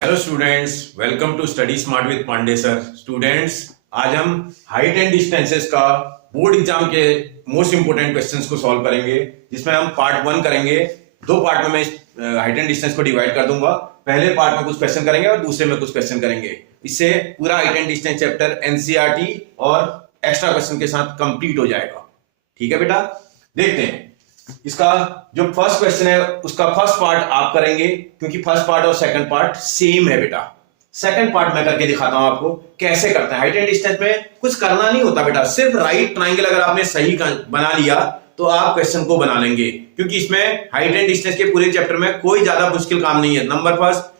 Hello students, welcome to study smart with Pandey sir. Students, आज हम height and distances का board exam के most important questions को solve करेंगे, जिसमें हम पार्ट 1 करेंगे। दो पार्ट में मैं हाइट एंड डिस्टेंस को डिवाइड कर दूंगा। पहले पार्ट में कुछ क्वेश्चन करेंगे और दूसरे में कुछ क्वेश्चन करेंगे। इससे पूरा height and distance chapter NCERT और एक्स्ट्रा क्वेश्चन के साथ कंप्लीट हो जाएगा। ठीक है बेटा, देखते हैं। इसका जो फर्स्ट क्वेश्चन है उसका फर्स्ट पार्ट आप करेंगे, क्योंकि फर्स्ट पार्ट और सेकंड पार्ट सेम है बेटा। सेकंड पार्ट मैं करके दिखाता हूं आपको कैसे करते हैं। हाइट एंड डिस्टेंस में कुछ करना नहीं होता बेटा, सिर्फ राइट ट्रायंगल अगर आपने सही बना लिया तो आप क्वेश्चन को बना लेंगे, क्योंकि इसमें हाइट एंड डिस्टेंस के पूरे चैप्टर में कोई ज्यादा मुश्किल काम नहीं है। नंबर फर्स्ट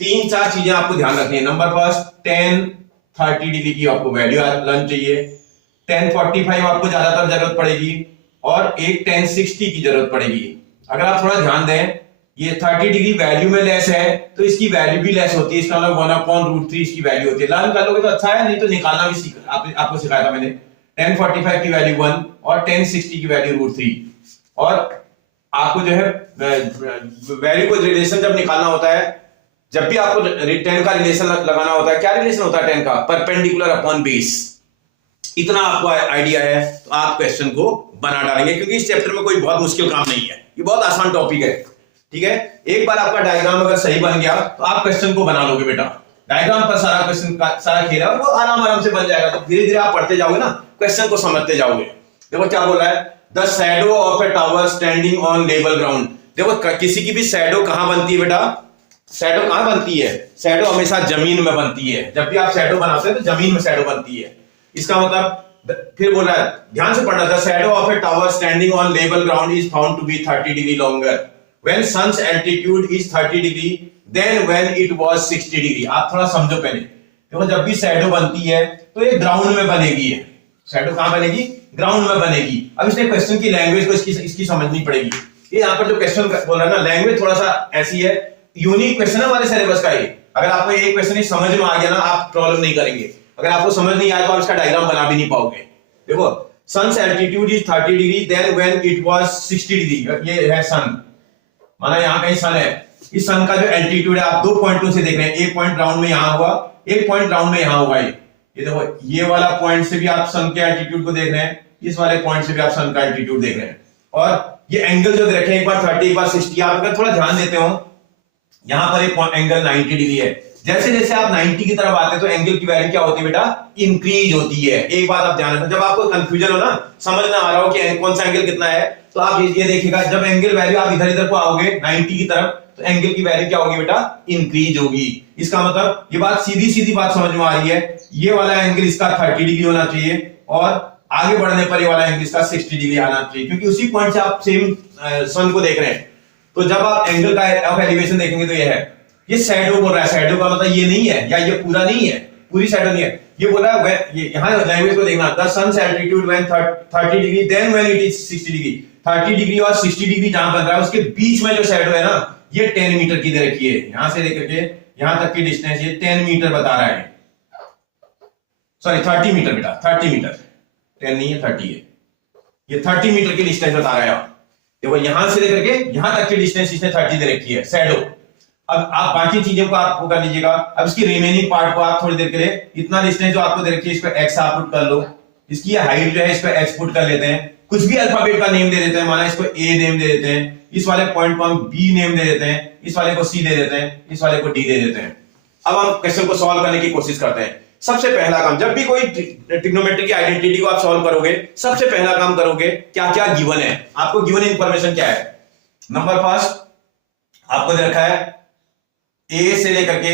3-4 चीजें आपको ध्यान रखनी है। नंबर फर्स्ट 10-30 डिग्री की आपको वैल्यू लर्न चाहिए। 10-45 आपको ज्यादातर जरूरत पड़ेगी और एक 10-60 की जरूरत पड़ेगी। अगर आप थोड़ा ध्यान दें, ये 30 डिग्री वैल्यू में लेस है तो इसकी वैल्यू भी लेस होती है। इसका मतलब 1/√3 इसकी वैल्यू होती है। लर्न कर लोगे तो अच्छा है, नहीं तो निकालना भी आपको सिखाया था मैंने। 1045 की वैल्यू 1 और 1060 की वैल्यू √3। और आपको जो है वैल्यू को रिलेशन जब निकालना होता है, जब भी आपको 10 का रिलेशन लगाना होता है, क्या रिलेशन होता है 10 का? Perpendicular upon base. इतना आपको आइडिया है तो आप क्वेश्चन को बना डालेंगे, क्योंकि इस चैप्टर में कोई बहुत मुश्किल काम नहीं है, ये बहुत आसान टॉपिक है। ठीक है, एक बार आपका डायग्राम अगर सही बन गया तो आप क्वेश्चन को बना लोगे बेटा। डायग्राम पर सारा क्वेश्चन का सारा खेल है और वो आराम से बन जाएगा। तो धीरे धीरे आप पढ़ते जाओगे ना, क्वेश्चन को समझते जाओगे। देखो क्या बोल रहा है, the shadow of a tower standing on level ground. देखो किसी की भी शैडो कहां बनती है बेटा? शैडो कहां बनती है? शैडो हमेशा जमीन में बनती है। जब भी आप शैडो बनाते हैं तो जमीन में शैडो बनती है। इसका मतलब फिर बोल रहा है, ध्यान से पढ़ना, the shadow of a tower standing on level ground is found to be 30 degree longer when sun's altitude is 30 degree then when it was 60 degree. आप थोड़ा समझो पहले। देखो जब भी शैडो बनती है तो ये ग्राउंड में बनेगी। है शैडो कहां बनेगी? ग्राउंड में बनेगी। अब इसने क्वेश्चन की लैंग्वेज को इसकी समझनी पड़ेगी। ये यहां पर जो क्वेश्चन बोल रहा है ना, लैंग्वेज थोड़ा सा ऐसी है, यूनिक क्वेश्चन है हमारे सिलेबस का ये। अगर आपको एक क्वेश्चन समझ में आ गया ना, आप प्रॉब्लम नहीं करेंगे। अगर आपको समझ नहीं आया तो आप इसका डायग्राम बना भी नहीं पाओगे। देखो, sun's altitude is 30 degree then when it was 60 degree. ये है सन, माना यहां कहीं सन है। इस सन का जो एल्टीट्यूड है आप दो पॉइंटों से देख रहे हैं। एक पॉइंट राउंड में यहां हुआ, एक पॉइंट राउंड में यहां हुआ। ये देखो, ये वाला पॉइंट से भी आप सन के एल्टीट्यूड को देख रहे हैं, इस वाले पॉइंट से भी आप सन का एल्टीट्यूड देख रहे हैं। और ये एंगल जो देख रहे हैं, एक बार 30 एक बार 60। आप अगर थोड़ा ध्यान देते हो, यहां पर एक एंगल 90 डिग्री है। जैसे जैसे आप 90 की तरफ आते हैं तो एंगल की वैल्यू क्या होती है बेटा? इंक्रीज होती है। एक बात आप ध्यान रखना, जब आपको कंफ्यूजन हो ना, समझ ना आ रहा हो कि कौन सा एंगल कितना है, तो आप ये देखिएगा, जब एंगल वैल्यू आप इधर इधर को आओगे 90 की तरफ, तो एंगल की वैल्यू क्या होगी बेटा? इंक्रीज होगी। इसका मतलब ये बात सीधी बात समझ में आ रही है। ये वाला एंगल इसका 30 डिग्री होना चाहिए और आगे बढ़ने पर ये वाला एंगल इसका 60 डिग्री आना चाहिए, क्योंकि उसी पॉइंट से आप सेम सन को देख रहे हैं। तो जब आप एंगल का एलिवेशन देखेंगे तो ये है, ये शैडो बोल रहा है। शैडो का मतलब ये नहीं है, या ये पूरा नहीं है, पूरी शैडो नहीं है। ये बोल रहा है, ये यहां लैंग्वेज को देखना, the sun's altitude when 30 degree then when it is 60 degree. 30 degree और 60 डिग्री जहां बन रहा है उसके बीच में जो शैडो है ना, ये 10 मीटर की दे रखी है। यहां से लेकर के यहां तक की डिस्टेंस ये 10 मीटर बता रहा है। सॉरी 30 मीटर बेटा, 30 मीटर, 10 नहीं है 30 है। ये 30 मीटर की डिस्टेंस बता रहा है। देखो यहां से लेकर के यहां तक की डिस्टेंस इसने 30 दे रखी है, शैडो। अब आप बाकी चीजों को आप कर लीजिएगा। अब इसकी रिमेनिंग पार्ट को आप थोड़ी देर के लिए, इतना डिस्टेंस जो आपको दे रखी है, इसको x आप पुट कर लो। इसकी हाइट जो है इसको x पुट कर लेते हैं। कुछ भी अल्फाबेट का नेम दे देते हैं, माना इसको a नेम दे देते हैं, इस वाले पॉइंट को हम b नेम दे देते हैं, इस वाले को c दे देते हैं, इस वाले को d दे देते हैं। अब हम क्वेश्चन को सॉल्व करने की कोशिश करते हैं। सबसे पहला काम, जब भी कोई ट्रिग्नोमेट्री की आइडेंटिटी को आप सॉल्व करोगे, सबसे पहला काम करोगे क्या क्या गिवन है। आपको गिवन इंफॉर्मेशन क्या है? नंबर फर्स्ट आपको दे रखा है A से लेकर के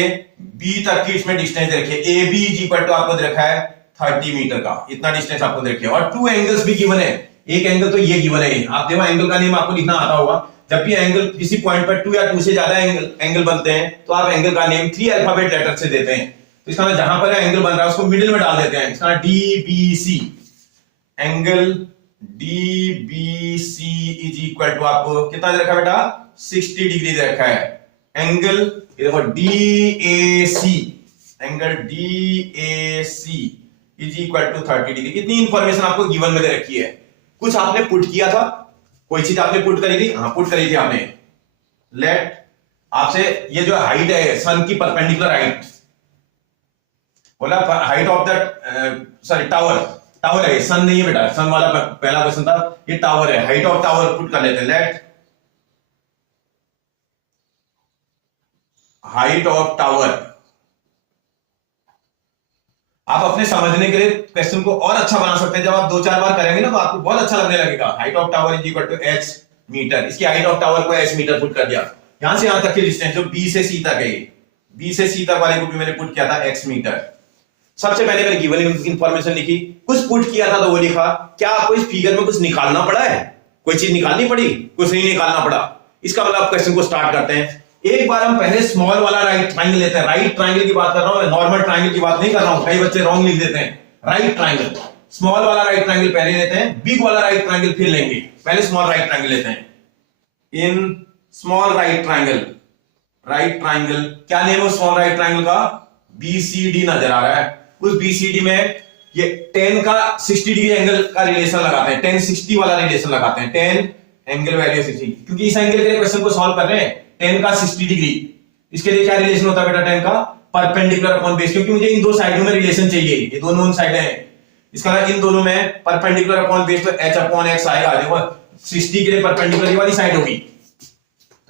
B तक की इसमें डिस्टेंस दे रखी है। AB इज इक्वल टू आपको दे रखा है 30 मीटर का, इतना डिस्टेंस आपको दे रखा है। और 2 एंगल्स भी गिवन है। एक एंगल तो ये गिवन है, आप देखो एंगल का नेम आपको लिखना आता होगा। जब भी एंगल किसी पॉइंट पर 2 या 2 से ज्यादा एंगल बनते हैं तो आप एंगल का नेम 3 अल्फाबेट लेटर से देते हैं। तो इसका मतलब जहां पर एंगल बन रहा है उसको मिडिल में डाल देते हैं। इसका DBC, angle DBC is equal to आपको कितना दे रखा है बेटा? 60 डिग्री दे रखा है। एंगल ये देखो DAC, angle DAC is equal to 30 degree. इतनी इंफॉर्मेशन आपको गिवन में दे रखी है। कुछ आपने पुट किया था, कोई चीज आपने पुट करी थी? हाँ पुट करी थी आपने। लेट आपसे ये जो हाइट है सन की परपेंडिकुलर हाइट, बोला height of the sorry tower है, सन नहीं है बेटा, सन वाला पहला क्वेश्चन था, ये टावर है, हाइट ऑफ टावर पुट कर लेते हैं, लेट हाइट ऑफ टावर। आप अपने समझने के लिए क्वेश्चन को और अच्छा बना सकते हैं, जब आप 2-4 बार करेंगे ना तो आपको बहुत अच्छा लगने लगेगा। Height of tower is equal to h metre, इसकी हाइट ऑफ टावर को h मीटर पुट कर दिया, यहां से यहां तक की डिस्टेंस जो b से c तक है, b से c तक वाले को भी मैंने पुट किया था x मीटर। सबसे पहले मैंने गिवन इंफॉर्मेशन लिखी, कुछ पुट किया था तो वो लिखा। क्या आपको इस फिगर में कुछ निकालना पड़ा है, कोई चीज निकालनी पड़ी, कुछ नहीं निकालना पड़ा। इसका मतलब क्वेश्चन को स्टार्ट करते हैं। एक बार हम पहले स्मॉल वाला राइट ट्राइंगल लेते हैं, राइट ट्राइंगल की बात कर रहा हूं, नॉर्मल ट्राइंगल की बात नहीं कर रहा हूं, कई बच्चे रॉन्ग लिख देते हैं। राइट ट्राइंगल, स्मॉल वाला राइट ट्राइंगल पहले लेते हैं, बिग वाला राइट ट्राइंगल फिर लेंगे। पहले स्मॉल राइट ट्राइंगल लेते हैं। In small right triangle, right triangle क्या नेम है स्मॉल राइट ट्राइंगल का, BCD नजर आ रहा है। उस BCD में ये 10 का 60 डिग्री एंगल का रिलेशन लगाते हैं, 10-60 वाला रिलेशन लगाते हैं, 10 एंगल वैल्यू 60, क्योंकि इस एंगल के लिए क्वेश्चन को सॉल्व कर रहे हैं। 10 का 60 डिग्री, इसके लिए क्या रिलेशन होता है बेटा, 10 का परपेंडिकुलर अपॉन बेस, क्योंकि मुझे इन दो साइडों में रिलेशन चाहिए, ये दोनों साइडें हैं, इसका इन दोनों में परपेंडिकुलर अपॉन बेस, तो h अपॉन x आएगा। देखो 60 के लिए परपेंडिकुलर ये वाली साइड होगी,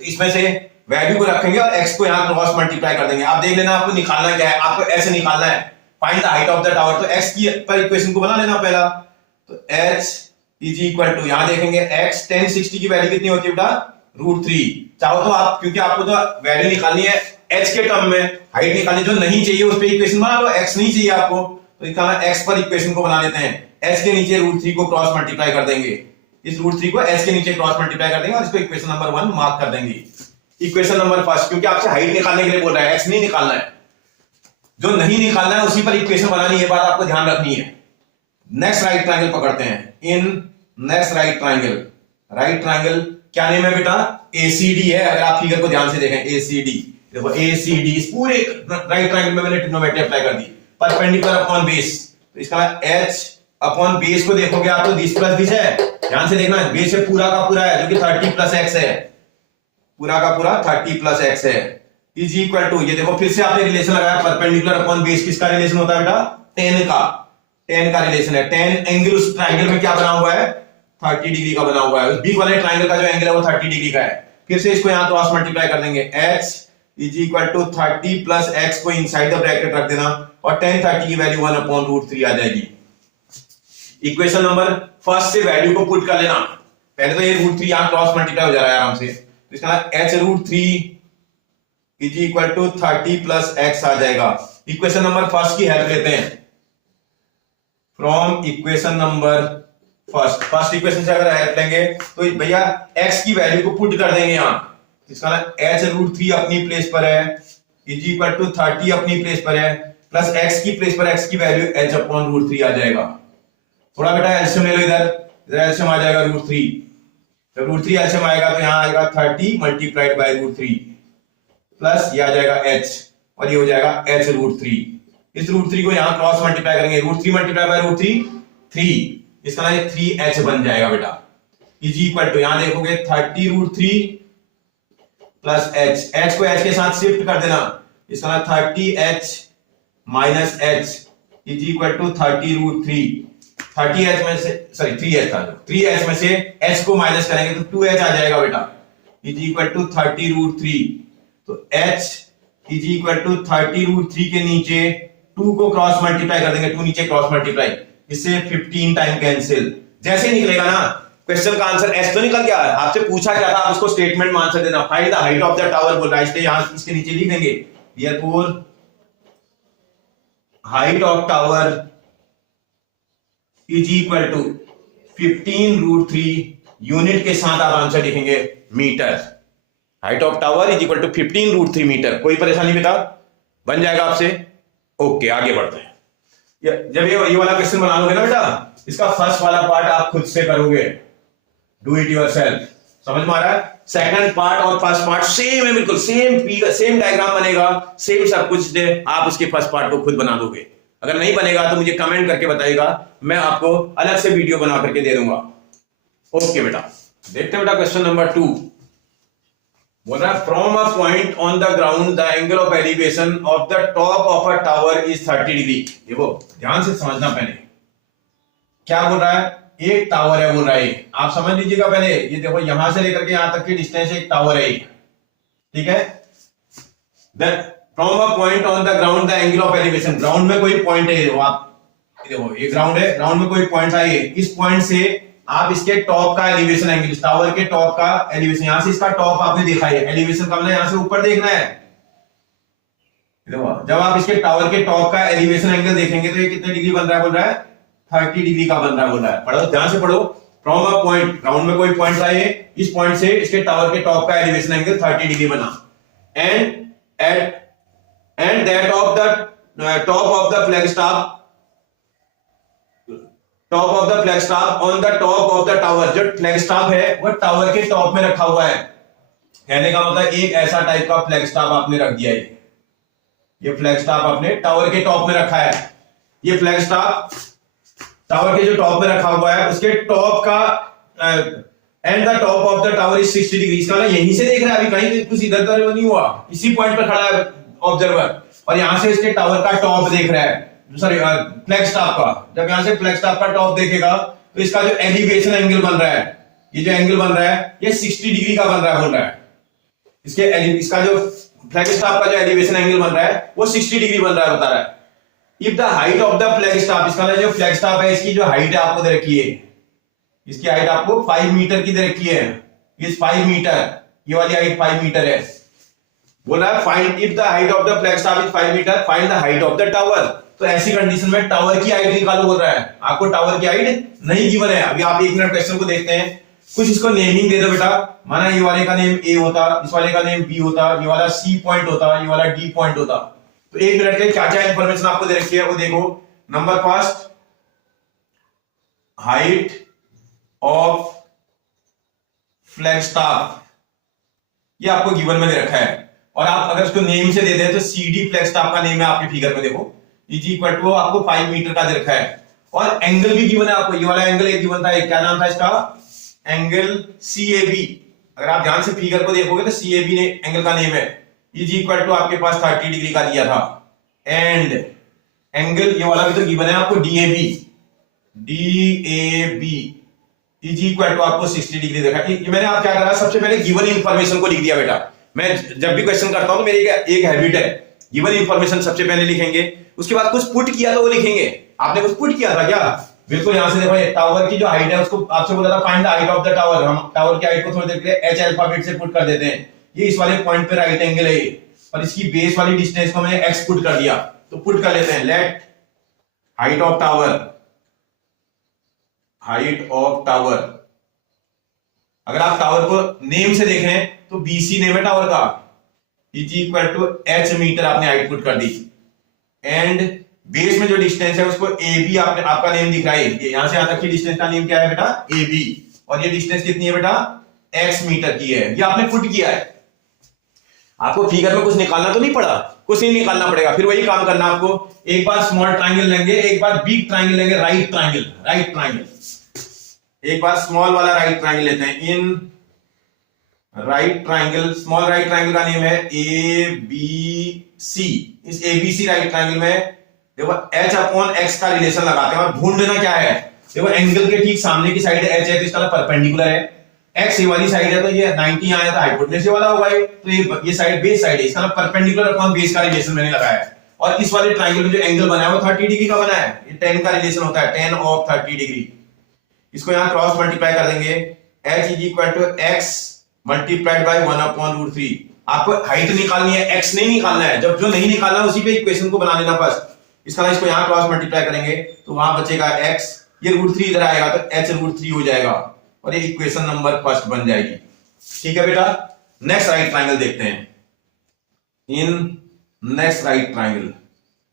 तो इसमें से वैल्यू को रखेंगे और x को यहां क्रॉस मल्टीप्लाई कर देंगे। आप देख लेना आपको निकालना क्या है, आपको ऐसे निकालना है, find the height of the tower. तो x की पर इक्वेशन को बना लेना पहला, तो h इज इक्वल टू, यहां देखेंगे x 1060 की वैल्यू कितनी होती है बेटा, √3। चाहो तो आप, क्योंकि आपको तो वैल्यू निकालनी है h के टर्म में, हाइट निकालनी जो नहीं चाहिए उस पे इक्वेशन बना लो, x नहीं चाहिए आपको तो निकालना, x पर इक्वेशन को बना लेते हैं, h के नीचे √3 को क्रॉस मल्टीप्लाई कर देंगे, इस √3 को h के नीचे क्रॉस मल्टीप्लाई कर देंगे और इसको इक्वेशन नंबर 1 मार्क कर देंगे। इक्वेशन नंबर फर्स्ट, क्योंकि आपसे हाइट निकालने के लिए बोल रहा है, x नहीं निकालना है, जो नहीं निकालना है उसी पर इक्वेशन बनानी है, बात आपको ध्यान रखनी है। नेक्स्ट राइट ट्रायंगल पकड़ते हैं, in next right triangle, right triangle क्या नेम है बेटा, ACD है। अगर आप फिगर को ध्यान से देखें, ACD, देखो ACD, इस पूरे राइट ट्रायंगल में मैंने ट्रिग्नोमेट्री अप्लाई कर दी, परपेंडिकुलर अपॉन बेस, तो इसका h अपॉन बेस को देखोगे आप तो 20 प्लस 20 है, ध्यान से देखना, बेस है पूरा का पूरा है, जो कि 30 प्लस x है, पूरा का पूरा 30 प्लस x है, इज इक्वल टू, ये देखो फिर से आपने रिलेशन लगाया, परपेंडिकुलर अपॉन बेस, किसका रिलेशन होता है बेटा, 10 का रिलेशन है। 10 एंगल उस ट्रायंगल में क्या बना हुआ है, 30 डिग्री का बना हुआ है, उस बीच वाले ट्रायंगल का जो एंगल है वो 30 डिग्री का है। फिर से इसको यहां क्रॉस मल्टीप्लाई कर देंगे, h is equal to 30 plus x को इनसाइड द ब्रैकेट रख देना और 10 30 की वैल्यू 1 अपॉन √3 आ जाएगी। इक्वेशन नंबर फर्स्ट से वैल्यू को पुट कर लेना, पहले तो ये √3 यहां क्रॉस मल्टीप्लाई हो जा रहा है आराम से, तो इसका h √3 is equal to 30 plus x आ जाएगा। इक्वेशन नंबर फर्स्ट की हेल्प लेते हैं, from equation number first equation से अगर हेल्प लेंगे तो भैया x की वैल्यू को पुट कर देंगे यहां, इसका h √3 अपनी प्लेस पर है, इज इक्वल टू 30 अपनी प्लेस पर है, प्लस x की प्लेस पर x की वैल्यू h अपॉन √3 आ जाएगा। थोड़ा बेटा एलसीएम ले लो, इधर एलसीएम आ जाएगा √3, जब √3 एलसीएम आएगा तो यहां आएगा 30 मल्टीप्लाइड बाय √3 प्लस ये आ जाएगा h और ये हो जाएगा h √3। इस √3 को यहां क्रॉस मल्टीप्लाई करेंगे, √3 मल्टीप्लाई बाय √3 3, इसका ये 3h बन जाएगा बेटा, इज इक्वल टू, यहां देखोगे 30 √3 प्लस h को h के साथ शिफ्ट कर देना, इसका 30h minus h is equal to 30 √3, 30h में से सॉरी 3h था, 3h में से h को माइनस करेंगे तो 2h आ जाएगा बेटा, इज इक्वल टू 30 √3, तो h इज इक्वल टू 30 √3 के नीचे 2 को क्रॉस मल्टीप्लाई कर देंगे, 2 नीचे क्रॉस मल्टीप्लाई, इससे 15 टाइम कैंसिल, जैसे ही निकलेगा ना क्वेश्चन का आंसर s तो निकल गया। आपसे पूछा क्या था, आप उसको स्टेटमेंट में आंसर देना, find the height of the tower बोल रहा है, इसलिए यहां इसके नीचे लिख देंगे, therefore height of tower is equal to 15 √3, unit के साथ आप आंसर लिखेंगे metre, height of tower is equal to 15 √3 metre. कोई परेशानी बेटा, बन जाएगा आपसे। ओके आगे बढ़ते हैं। जब ये वाला क्वेश्चन बना लोगे ना बेटा, इसका फर्स्ट वाला पार्ट आप खुद से करोगे, डू इट योरसेल्फ, समझ में आ रहा है। सेकंड पार्ट और फर्स्ट पार्ट सेम है, बिल्कुल सेम डायग्राम बनेगा, सेम सब कुछ दे, आप उसके फर्स्ट पार्ट को खुद बना दोगे। अगर नहीं बनेगा तो मुझे कमेंट करके बताइएगा, मैं आपको अलग से वीडियो बना करके दे दूंगा। ओके बेटा, देखते हैं बेटा क्वेश्चन नंबर 2। बोल रहा है from a point on the ground the angle of elevation of the top of a tower is 30 degree. देखो ध्यान से समझना, पहले क्या बोल रहा है, एक टावर है बोल रहा है, आप समझ लीजिएगा पहले। ये देखो यहां से लेकर के यहां तक की डिस्टेंस एक टावर है, ठीक है। From a point on the ground the angle of elevation, ground में कोई पॉइंट है, देखो ये ग्राउंड है, ग्राउंड में कोई पॉइंट है, इस पॉइंट से आप इसके टॉप का एलिवेशन एंगल, टावर के टॉप का एलिवेशन, यहां से इसका टॉप आपने देखा है, एलिवेशन का मतलब यहां से ऊपर देखना है। देखो जब आप इसके टावर के टॉप का एलिवेशन एंगल देखेंगे तो ये कितने डिग्री बन रहा है, बोल रहा है 30 डिग्री का बन रहा है, बोल रहा है। पढ़ो ध्यान से पढ़ो, फ्रॉम अ पॉइंट, ग्राउंड में कोई पॉइंट है, इस पॉइंट से इसके टावर के टॉप का एलिवेशन एंगल 30 डिग्री बना, and that of the top of the flag staff, top of the flag staff on the top of the tower, जो फ्लैग स्टाफ है वो टावर के टॉप में रखा हुआ है। कहने का मतलब एक ऐसा टाइप का फ्लैग स्टाफ आपने रख दिया है, ये फ्लैग स्टाफ आपने टावर के टॉप में रखा है। ये फ्लैग स्टाफ टावर के जो टॉप में रखा हुआ है, उसके टॉप का and the top of the tower is 60 degree. इसका मतलब यहीं से देख रहा है, अभी कहीं कुछ इधर उधर नहीं हुआ, इसी पॉइंट पर खड़ा है ऑब्जर्वर, और यहां से इसके टावर का टॉप देख रहा है, सॉरी फ्लैग स्टाफ का। जब यहां से फ्लैग स्टाफ का टॉप देखेगा तो इसका जो एलिवेशन एंगल बन रहा है, ये जो एंगल बन रहा है ये 60 डिग्री का बन रहा है, बोल रहा है। इसका जो फ्लैग स्टाफ का जो एलिवेशन एंगल बन रहा है वो 60 डिग्री बन रहा है, बता रहा है। If the height of the flag staff, इसका जो फ्लैग स्टाफ है इसकी जो हाइट है आपको दे रखी है, इसकी हाइट आपको 5 मीटर की दे रखी है, इस 5 मीटर, ये वाली हाइट 5 मीटर है। बोल रहा है find if the height of the flag staff is 5 metre, find the height of the tower. तो ऐसी कंडीशन में टावर की हाइट निकालो, बोल रहा है। आपको टावर की हाइट नहीं गिवन है। अभी आप 1 मिनट क्वेश्चन को देखते हैं, कुछ इसको नेमिंग दे दो बेटा। माना ये वाले का नेम ए होता, इस वाले का नेम बी होता, ये वाला सी पॉइंट होता, ये वाला डी पॉइंट होता। तो 1 मिनट के क्या क्या इंफॉर्मेशन आपको दे रखी है वो देखो। Number first, height of flag staff, ये आपको गिवन में दे रखा है। और आप अगर उसको नेम से दे दें तो CD फ्लैग स्टाफ का नेम है आपके फिगर में, देखो इज इक्वल टू आपको 5 मीटर का दे रखा है। और एंगल भी गिवन है आपको, ये वाला एंगल एक गिवन था, क्या नाम था इसका, एंगल CAB। अगर आप ध्यान से फिगर को देखोगे तो CAB ने एंगल का नेम है। इज इक्वल टू आपके पास 30 डिग्री का दिया था। एंड एंगल ये वाला भी तो गिवन है आपको DAB इज इक्वल टू आपको 60 डिग्री देखा। ये मैंने आप क्या करा, सबसे पहले गिवन इंफॉर्मेशन को लिख दिया बेटा। मैं जब भी क्वेश्चन करता हूं तो मेरी एक हैबिट है, गिवन इंफॉर्मेशन सबसे पहले लिखेंगे, उसके बाद कुछ पुट किया तो वो लिखेंगे। आपने कुछ पुट किया था क्या, बिल्कुल यहां से देखो, टावर की जो हाइट है उसको आपसे बोला था find the height of the tower. हम टावर की हाइट को थोड़ी देर के लिए H अल्फाबेट से पुट कर देते हैं। ये इस वाले पॉइंट पे राइट एंगल है और इसकी बेस वाली डिस्टेंस को मैंने x पुट कर दिया, तो पुट कर लेते हैं। Let height of tower, height of tower, अगर आप टावर को नेम से देखें तो BC नेम है टावर का, is equal to H metre आपने हाइट पुट कर दी। एंड बेस में जो डिस्टेंस है उसको AB आपने, आपका नेम दिख रहा है, यहां से यहां तक की डिस्टेंस का नेम क्या है बेटा, AB। और ये डिस्टेंस कितनी है बेटा, X मीटर की है, ये आपने पुट किया है। आपको फिगर में कुछ निकालना तो नहीं पड़ा, कुछ नहीं निकालना पड़ेगा, फिर वही काम करना आपको। एक बार स्मॉल ट्राइंगल लेंगे, एक बार बिग ट्राइंगल लेंगे, राइट ट्राइंगल, राइट ट्राइंगल। एक बार स्मॉल वाला राइट ट्राइंगल लेते हैं। In right triangle, small right triangle का नेम है ABC। इस ABC राइट ट्राइंगल में देखो H अपॉन X का रिलेशन लगाते हैं और ढूंढ लेना क्या है। देखो एंगल के ठीक सामने की साइड H है तो इसका परपेंडिकुलर है, X ये वाली साइड है तो ये 90 आया था, हाइपोटेनस वाला होगा ये, तो ये साइड बेस साइड है, इसका परपेंडिकुलर अपॉन बेस का रिलेशन मैंने लगाया है। और इस वाले ट्राइंगल में जो एंगल बना है वो 30 डिग्री का बना है, ये 10 का रिलेशन होता है, 10 ऑफ 30 डिग्री। इसको यहां क्रॉस मल्टीप्लाई कर देंगे, H is equal to X multiplied by 1 upon √3। आपको हाइट निकालनी है, X नहीं निकालना है। जब जो नहीं निकालना उसी पे इक्वेशन को बना लेना बस। इसका इसको यहां क्रॉस मल्टीप्लाई करेंगे तो वहां बचेगा X, ये √3 इधर आएगा तो H √3 हो जाएगा और ये इक्वेशन नंबर फर्स्ट बन जाएगी। ठीक है बेटा, नेक्स्ट राइट ट्राइंगल देखते हैं। In next right triangle,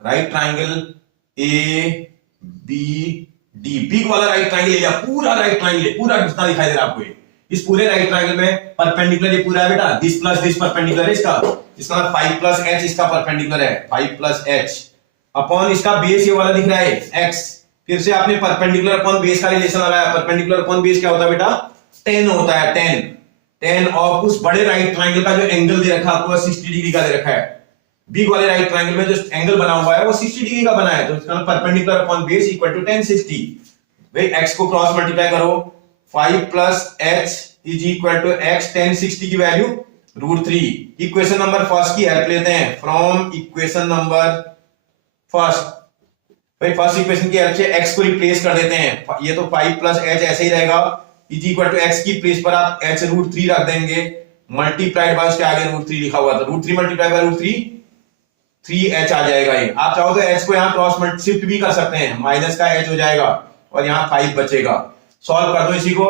right triangle ABD, big वाला राइट ट्राइंगल लिया, पूरा राइट ट्राइंगल, पूरा कितना दिखाई दे रहा है आपको ये। इस पूरे राइट ट्राइंगल में परपेंडिकुलर ये पूरा है बेटा, दिस प्लस दिस परपेंडिकुलर है इसका 5 प्लस H इसका परपेंडिकुलर है, 5 प्लस H अपॉन इसका बेस ये वाला दिख रहा है X। फिर से आपने परपेंडिकुलर अपॉन बेस का रिलेशन लगाया। परपेंडिकुलर अपॉन बेस क्या होता है बेटा, 10 होता है, टेन ऑफ उस बड़े राइट ट्राइंगल का जो एंगल दे रखा है आपको 60 डिग्री का दे रखा है। बिग वाले राइट ट्राइंगल में जो एंगल बना हुआ है वो 60 डिग्री का बना है, तो इसका perpendicular upon base equal to tan 60। भाई x को क्रॉस मल्टीप्लाई करो, 5 plus h is equal to x tan 60 की वैल्यू √3। इक्वेशन नंबर फर्स्ट की हेल्प लेते हैं, फ्रॉम इक्वेशन नंबर फर्स्ट। भाई फर्स्ट इक्वेशन की हेल्प से x को रिप्लेस कर देते हैं, ये तो 5 प्लस h ऐसे ही रहेगा, इज इक्वल टू x की प्लेस पर आप h √3 रख देंगे, मल्टीप्लाइड बाय उसके आगे √3 लिखा हुआ था, √3 मल्टीप्लाई बाय √3 3h आ जाएगा। ये आप चाहो तो h को यहाँ क्रॉस शिफ्ट भी कर सकते हैं, माइनस का h हो जाएगा और यहाँ 5 बचेगा। सॉल्व कर दो इसी को,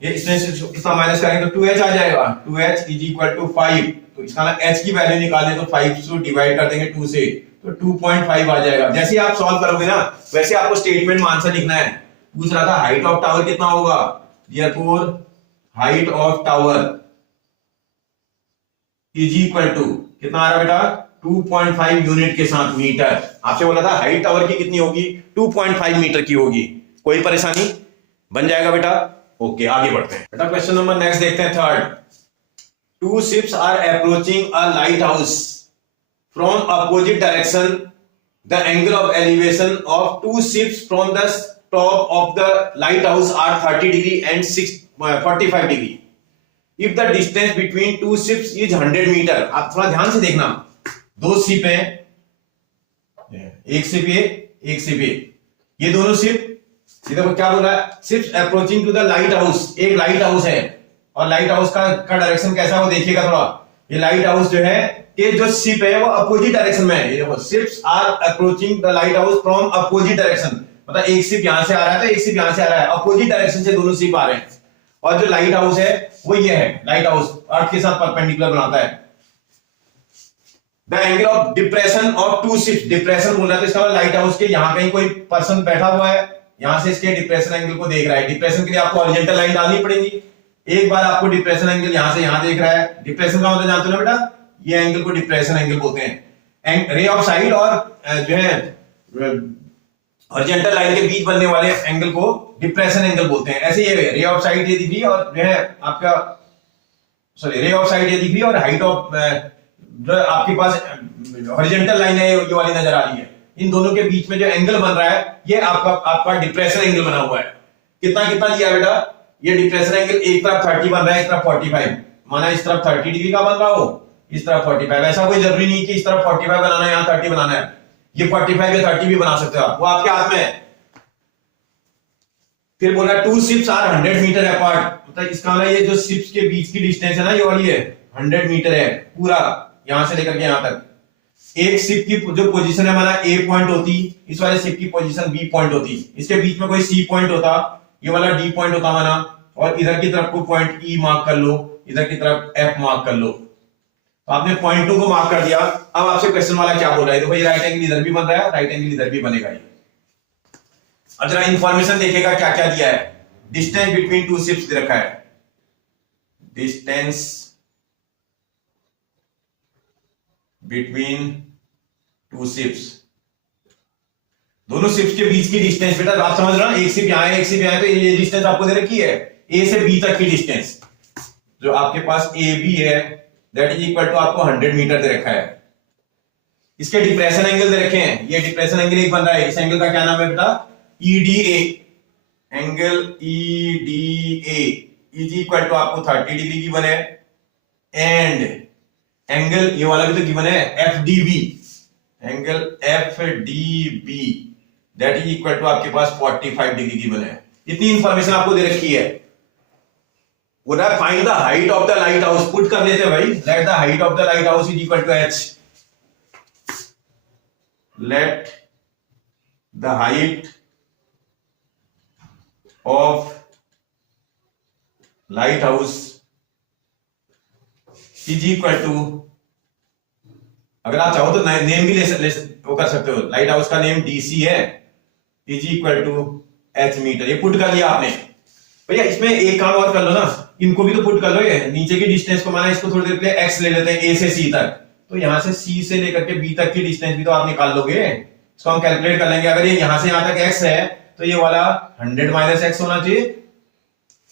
ये इसमें इसका माइनस करेंगे तो 2h आ जाएगा, 2h इज इक्वल टू 5। तो इसका ना h की वैल्यू निकालने तो 5 से डिवाइड कर देंगे 2 से, तो 2.5 आ जाएगा। जैसे आप सॉल्व करोगे ना वैसे आपको स्टेटमेंट में आंसर लिखना है। पूछ रहा था हाइट ऑफ टावर कितना होगा, therefore height of tower is equal to कितना आ रहा है बेटा 2.5 यूनिट के साथ मीटर। आपसे बोला था हाइट टावर की कितनी होगी, 2.5 मीटर की होगी। कोई परेशानी, बन जाएगा बेटा। ओके आगे बढ़ते हैं बेटा, क्वेश्चन नंबर नेक्स्ट देखते हैं third. 2 ships are approaching a lighthouse from opposite direction. The angle of elevation of 2 ships from the top of the lighthouse are 30 degree and 45 degree. If the distance between 2 ships is 100 meter, आप थोड़ा ध्यान से देखना, 2 ship हैं, एक ship ये, एक ship ये दोनों शिप, देखो क्या बोल रहा है, ships approaching to the light house. एक लाइट हाउस है और लाइट हाउस का डायरेक्शन कैसा है वो देखिएगा थोड़ा। ये लाइट हाउस जो है, ये जो शिप है वो अपोजिट डायरेक्शन में है। ये देखो ships are approaching the light house from opposite direction, मतलब एक शिप यहां से आ रहा है तो एक शिप यहां से आ रहा है, अपोजिट डायरेक्शन से दोनों शिप आ रहे हैं। और जो लाइट हाउस है वो ये है, लाइट हाउस अर्थ के साथ परपेंडिकुलर बनाता है। The angle of depression of 2 ships, depression बोल रहा है तो इसका लाइट हाउस के यहाँ कहीं कोई पर्सन बैठा हुआ है, यहां से इसके डिप्रेशन एंगल को देख रहा है। डिप्रेशन के लिए आपको हॉरिजॉन्टल लाइन डालनी पड़ेगी। एक बार आपको डिप्रेशन एंगल यहां से यहां देख रहा है, डिप्रेशन का मतलब जानते हो ना बेटा, ये एंगल को डिप्रेशन एंगल बोलते हैं। रे ऑफ साइड और जो है हॉरिजॉन्टल लाइन के बीच बनने वाले एंगल को डिप्रेशन एंगल बोलते हैं। ऐसे ये रे ऑफ साइड ये दिख रही है और जो है आपका रे ऑफ साइड ये दिख रही है और हाइट ऑफ जो आपके पास हॉरिजॉन्टल लाइन है ये वाली नजर आ रही है। इन दोनों के बीच में जो एंगल बन रहा है ये आपका डिप्रेशन एंगल बना हुआ है। कितना कितना लिया बेटा, ये डिप्रेशन एंगल एक तरफ 30 बन रहा है, एक तरफ 45, माना इस तरफ 30 डिग्री का बन रहा हो, इस तरफ 45। ऐसा कोई जरूरी नहीं कि इस तरफ 45 बनाना है यहाँ 30 बनाना है, ये 45 या 30 भी बना सकते हो आप, वो आपके हाथ में है। फिर बोला 2 शिप्स आर 100 मीटर अपार्ट, मतलब इसका मतलब ये जो शिप्स के बीच की डिस्टेंस है ना ये वाली है 100 मीटर है पूरा, यहां से लेकर के यहां तक। एक शिप की जो पोजीशन है माना A पॉइंट होती, इस वाले शिप की पोजीशन B पॉइंट होती, इसके बीच में कोई C पॉइंट होता, ये वाला D पॉइंट होता माना, और इधर की तरफ को पॉइंट E मार्क कर लो, इधर की तरफ F मार्क कर लो। तो आपने पॉइंट 2 को मार्क कर दिया। अब आपसे क्वेश्चन वाला क्या बोल रहा है, देखो ये राइट एंगल इधर भी बन रहा है, राइट एंगल इधर भी बनेगा। अब जरा इंफॉर्मेशन देखिएगा क्या क्या दिया है। डिस्टेंस बिटवीन 2 शिप्स दे रखा है, डिस्टेंस बिटवीन 2 शिप्स, दोनों शिप्स के बीच की डिस्टेंस बेटा आप समझ रहे हो, एक शिप यहां है एक शिप यहां है, तो ये डिस्टेंस आपको दे रखी है A से B तक की डिस्टेंस, जो आपके पास AB है दैट इज इक्वल टू आपको 100 मीटर दे रखा है। इसके डिप्रेशन एंगल दे रखे हैं, ये डिप्रेशन एंगल एक बन रहा है, इस एंगल का क्या नाम है बेटा EDA, angle EDA is equal to आपको 30 डिग्री गिवन है, एंड एंगल ये वाला भी तो गिवन है FDB, angle FDB that is equal to आपके पास 45 डिग्री गिवन है। इतनी इंफॉर्मेशन आपको दे रखी है। बोल रहा है find the height of the light house, put कर लेते हैं भाई, let the height of the light house is equal to h, let the height of light house is equal to, अगर आप चाहो तो नेम भी वो कर सकते हो, लाइट हाउस का नेम DC है, is equal to h metre. ये पुट कर लिया आपने। भैया इसमें एक काम और कर लो ना, इनको भी तो पुट कर लो, ये नीचे की डिस्टेंस को माना इसको थोड़ी देर के लिए x ले लेते हैं A से C तक, तो यहां से C से लेकर के B तक की डिस्टेंस भी तो आप निकाल लोगे, इसको हम कैलकुलेट कर लेंगे। अगर ये यहां से यहां तक x है तो ये वाला 100 माइनस x होना चाहिए।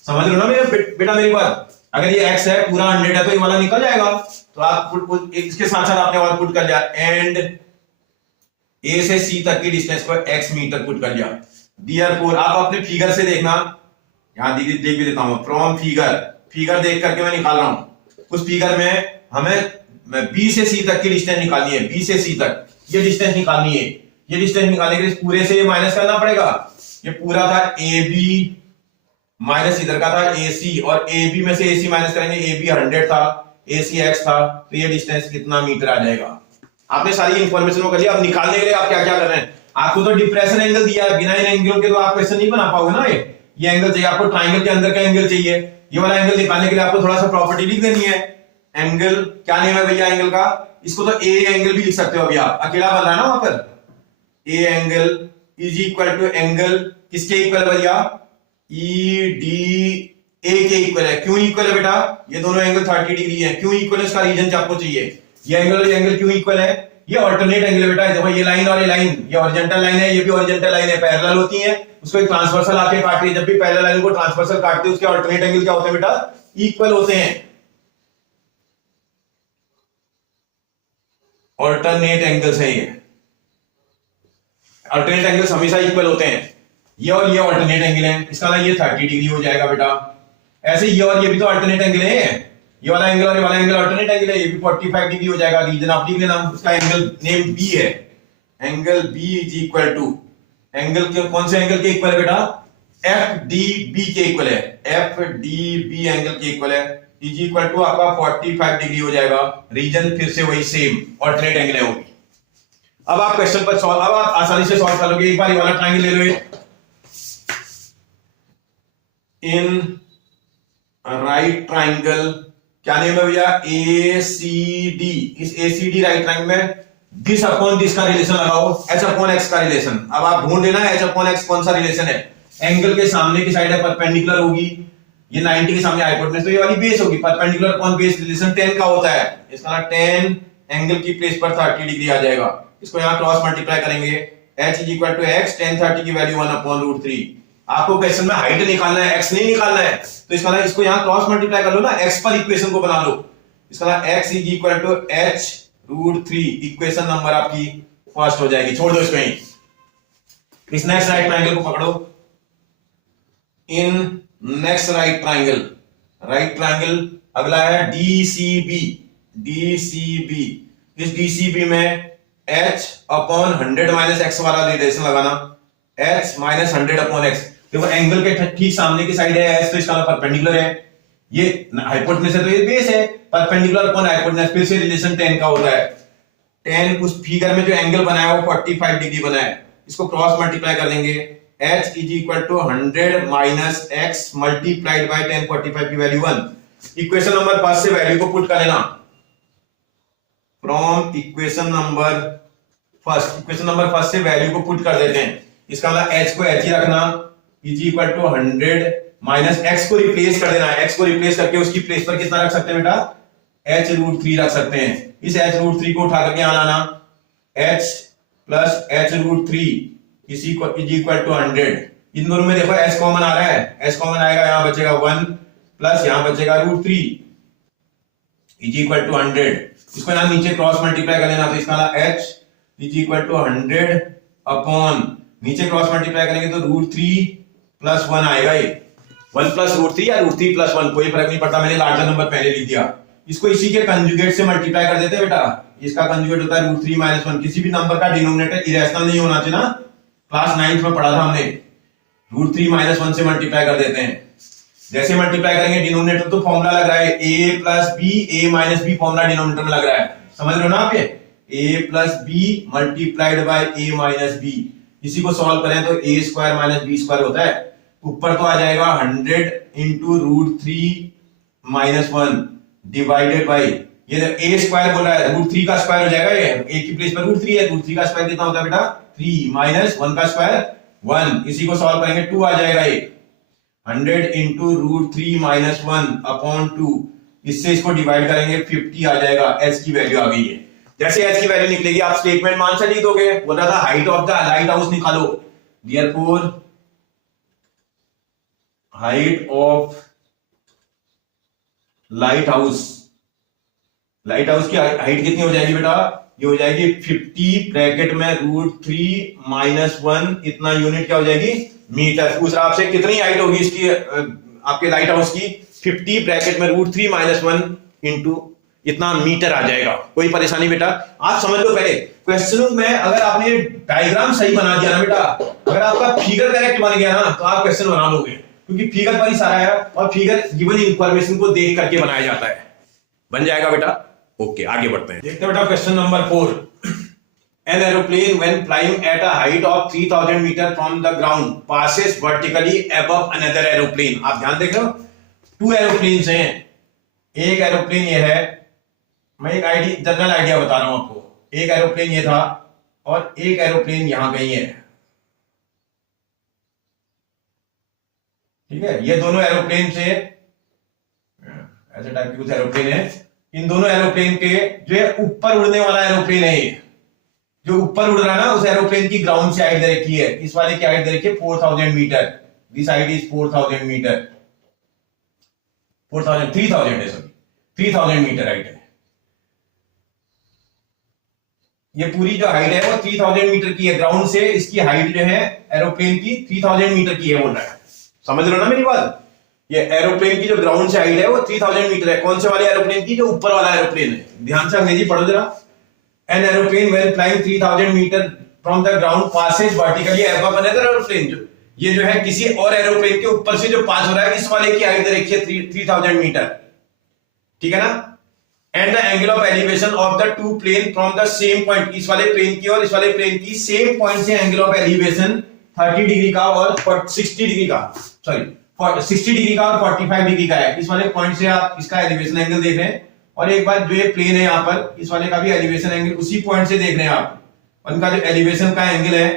समझ लो ना मेरा बेटा मेरी बात, अगर ये x है पूरा 100 है तो ये वाला निकल जाएगा। तो आप इसके साथ साथ आपने और पुट कर लिया एंड ए से सी तक की डिस्टेंस को x मीटर पुट कर लिया। Therefore आप अपने फिगर से देखना, यहां देख भी देता हूं, फ्रॉम फिगर देख करके मैं निकाल रहा हूं। उस फिगर में हमें बी से सी तक की डिस्टेंस निकालनी है, बी से सी तक ये डिस्टेंस निकालनी है। ये डिस्टेंस निकालने के लिए पूरे से माइनस करना पड़ेगा। ये पूरा था ए बी माइनस इधर का था ए सी, और ए बी में से ए सी माइनस करेंगे, ए बी 100 था, ए सी x था, तो ये डिस्टेंस कितना मीटर आ जाएगा। आपने सारी इंफॉर्मेशन को कर लिया। अब निकालने के लिए आप क्या क्या कर रहे हैं, आपको तो डिप्रेशन एंगल दिया है, बिना इन एंगल के तो आप क्वेश्चन नहीं बना पाओगे ना। ये एंगल चाहिए आपको, ट्राइंगल के अंदर का एंगल चाहिए। ये वाला एंगल निकालने के लिए आपको थोड़ा सा प्रॉपर्टी लिख देनी है। एंगल क्या नेम है भैया एंगल का, इसको तो ए एंगल भी लिख सकते हो। अभी आप अकेला बन रहा है ना वहां पर, A angle is equal to angle किसके इक्वल है भैया, ई डी ए के इक्वल है। क्यों इक्वल है बेटा, ये दोनों एंगल 30 डिग्री है। क्यों इक्वल है, इसका रीजन आपको चाहिए। ये एंगल क्यों इक्वल है, ये ऑल्टरनेट एंगल है बेटा। देखो ये लाइन और ये लाइन, ये हॉरिजॉन्टल लाइन है, ये भी हॉरिजॉन्टल लाइन है, पैरेलल होती है, उसको एक ट्रांसवर्सल आके काटती है। जब भी पैरेलल लाइन को ट्रांसवर्सल काटते हैं उसके ऑल्टरनेट एंगल क्या होते हैं बेटा, इक्वल होते हैं। ऑल्टरनेट एंगल्स है ये, ऑल्टरनेट एंगल्स हमेशा इक्वल होते हैं। ये और ये ऑल्टरनेट एंगल है, इसका ना ये 30 डिग्री हो जाएगा बेटा। ऐसे ये और ये भी तो अल्टरनेट एंगल है, ये वाला एंगल और ये वाला एंगल अल्टरनेट एंगल है, ये भी 45 डिग्री हो जाएगा। रीजन आप लिख लेना, उसका एंगल नेम बी है। Angle B is equal to angle के कौन से एंगल के इक्वल है बेटा, एफ डी बी के इक्वल है। एफ डी बी एंगल के इक्वल है, इज इक्वल टू आपका 45 डिग्री हो जाएगा। रीजन फिर से वही सेम ऑल्टरनेट एंगल है होगी। अब आप क्वेश्चन पर सॉल्व, अब आप आसानी से सॉल्व कर लोगे। एक बार ये वाला ट्रायंगल ले लो, इन राइट ट्राइंगल क्या नेम है भैया, ए सी डी। इस ए सी डी राइट ट्राइंगल में दिस अपॉन दिस का रिलेशन लगाओ, एच अपॉन एक्स का रिलेशन। अब आप ढूंढ लेना एच अपॉन एक्स कौन सा रिलेशन है। एंगल के सामने की साइड है परपेंडिकुलर होगी, ये 90 के सामने हाइपोटेनस, तो ये वाली बेस होगी। परपेंडिकुलर अपॉन बेस रिलेशन 10 का होता है, इसका ना 10 एंगल की प्लेस पर 30 डिग्री आ जाएगा। इसको यहां क्रॉस मल्टीप्लाई करेंगे, h is equal to x, tan 30 की वैल्यू 1 अपॉन रूट 3। आपको क्वेश्चन में हाइट निकालना है, x नहीं निकालना है, तो इसका ना इसको यहां क्रॉस मल्टीप्लाई कर लो ना, x पर इक्वेशन को बना लो। इसका ना x is equal to h root 3, equation number आपकी फर्स्ट हो जाएगी। छोड़ दो इसको यहीं। इस नेक्स्ट राइट ट्रायंगल को पकड़ो, इन नेक्स्ट राइट ट्रायंगल अगला है DCB। DCB, इस DCB में h अपॉन 100 माइनस एक्स वाला रिलेशन लगाना, h माइनस 100 अपॉन एक्स। देखो एंगल के ठीक सामने की साइड है h, तो इसका परपेंडिकुलर है, ये हाइपोटेनस है तो ये बेस है। परपेंडिकुलर अपॉन हाइपोटेनस, फिर से रिलेशन 10 का होता है। 10 उस फिगर में जो एंगल बनाया वो 45 डिग्री बनाया है, इसको क्रॉस मल्टीप्लाई कर देंगे, h is equal to 100 minus x multiplied by 10, 45 की वैल्यू 1। इक्वेशन नंबर 5 से वैल्यू को पुट कर लेना। फ्रॉम इक्वेशन नंबर फर्स्ट से वैल्यू को पुट कर देते हैं। इसका मतलब h को h ही रखना, is equal to 100 minus x को रिप्लेस कर देना। x को रिप्लेस करके उसकी प्लेस पर कितना रख सकते हैं बेटा, h रूट 3 रख सकते हैं। इस h रूट 3 को उठा करके यहां लाना, h प्लस h रूट 3 इसी को इज इक्वल टू 100। इन दोनों में देखो h कॉमन आ रहा है, h कॉमन आएगा, यहां बचेगा 1 प्लस यहां बचेगा रूट 3 इज इक्वल टू 100। इसको यहां नीचे क्रॉस मल्टीप्लाई कर लेना, तो इसका h is equal to 100 upon नीचे क्रॉस मल्टीप्लाई करेंगे तो रूट 3 प्लस 1 आएगा। ये 1 प्लस रूट 3 या रूट 3 प्लस 1 कोई फर्क नहीं पड़ता, मैंने लार्जर नंबर पहले लिख दिया। इसको इसी के कंजुगेट से मल्टीप्लाई कर देते हैं बेटा। इसका कंजुगेट होता है रूट 3 माइनस 1। किसी भी नंबर का डिनोमिनेटर इरेशनल नहीं होना चाहिए ना, क्लास 9th में पढ़ा था हमने। रूट 3 माइनस 1 से मल्टीप्लाई कर देते हैं। जैसे मल्टीप्लाई करेंगे डिनोमिनेटर तो फॉर्मूला लग रहा है a plus B, a minus B formula denominator में लग रहा है, समझ रहे हो ना आप ये, a plus B multiplied by a minus B. इसी को सॉल्व करें तो a square minus B square होता है, ऊपर तो आ जाएगा 100 into root 3 minus 1 divided by ये a स्क्वायर बोल रहा है, रूट 3 का स्क्वायर हो जाएगा। ये a की प्लेस पर रूट 3 है, रूट 3 का स्क्वायर कितना होता है बेटा 3 माइनस 1 का स्क्वायर 1। इसी को सॉल्व करेंगे 2 आ जाएगा, ये 100 इंटू रूट 3 माइनस 1 अपॉन 2, इससे इसको डिवाइड करेंगे 50 आ जाएगा। h की वैल्यू आ गई है। जैसे h की वैल्यू निकलेगी आप स्टेटमेंट मान से लिख दोगे। बोल रहा था height of the light house निकालो, therefore height of light house, lighthouse की हाइट कितनी हो जाएगी बेटा? ये हो जाएगी 50 ब्रैकेट में √3 - 1 इतना यूनिट क्या हो जाएगी? मीटर। पूछ रहा आपसे कितनी हाइट होगी इसकी आपके लाइट हाउस की? 50 ब्रैकेट में √3 - 1 इंटू इतना मीटर आ जाएगा। कोई परेशानी बेटा? आप समझ लो पहले क्वेश्चन में अगर आपने डायग्राम सही बना दिया ना बेटा, अगर आपका फिगर करेक्ट बन गया ना तो आप क्वेश्चन बना लोगे, क्योंकि फिगर पर ही सारा है और फिगर गिवन इंफॉर्मेशन को देख करके बनाया जाता है। बन जाएगा बेटा? ओके, आगे बढ़ते हैं। देखते हैं बेटा question number 4। An aeroplane when flying at a height of 3000 metre from the ground passes vertically above another aeroplane। आप ध्यान देख रहे हो, 2 एरोप्लेन्स हैं। एक एरोप्लेन ये है, मैं एक जनरल आइडिया बता रहा हूं आपको। एक एरोप्लेन ये था और एक एरोप्लेन यहां गई है, ठीक है। ये दोनों एरोप्लेन से ऐसे टाइप के कुछ एरोप्लेन है। इन दोनों एरोप्लेन के जो ऊपर उड़ने वाला एरोप्लेन है, ये जो ऊपर उड़ रहा है ना, उस एरोप्लेन की ग्राउंड से हाइट दे रखी है। इस वाले की हाइट दे रखी है 4000 metre. This height is 4000 metre. 3000 है, सॉरी 3000 मीटर हाइट है। ये पूरी जो हाइट है वो 3000 मीटर की है। ग्राउंड से इसकी हाइट जो है एरोप्लेन की 3000 मीटर की है, बोल रहा है। समझ रहे हो ना मेरी बात? ये एरोप्लेन की जो ग्राउंड से हाइट है वो 3000 मीटर है। कौन से वाले एरोप्लेन की? जो ऊपर वाला एरोप्लेन है। ध्यान से अंग्रेजी पढ़ो जरा। An aeroplane when flying 3000 metre from the ground passes vertically above another aeroplane। ये जो है किसी और एरोप्लेन के ऊपर से जो पास हो रहा है, इस वाले की हाइट रखी है 3000 मीटर, ठीक है ना। And the angle of elevation of the two plane from the same point. इस वाले प्लेन की और इस वाले प्लेन की सेम पॉइंट से एंगल ऑफ एलिवेशन 30 डिग्री का और 60 डिग्री का, सॉरी 60 डिग्री का और 45 डिग्री का है। इस वाले पॉइंट से आप इसका एलिवेशन एंगल देख रहे हैं, और एक बार जो ये प्लेन है यहाँ पर, इस वाले का भी एलिवेशन एंगल उसी पॉइंट से देख रहे हैं आप। उनका जो एलिवेशन का एंगल है,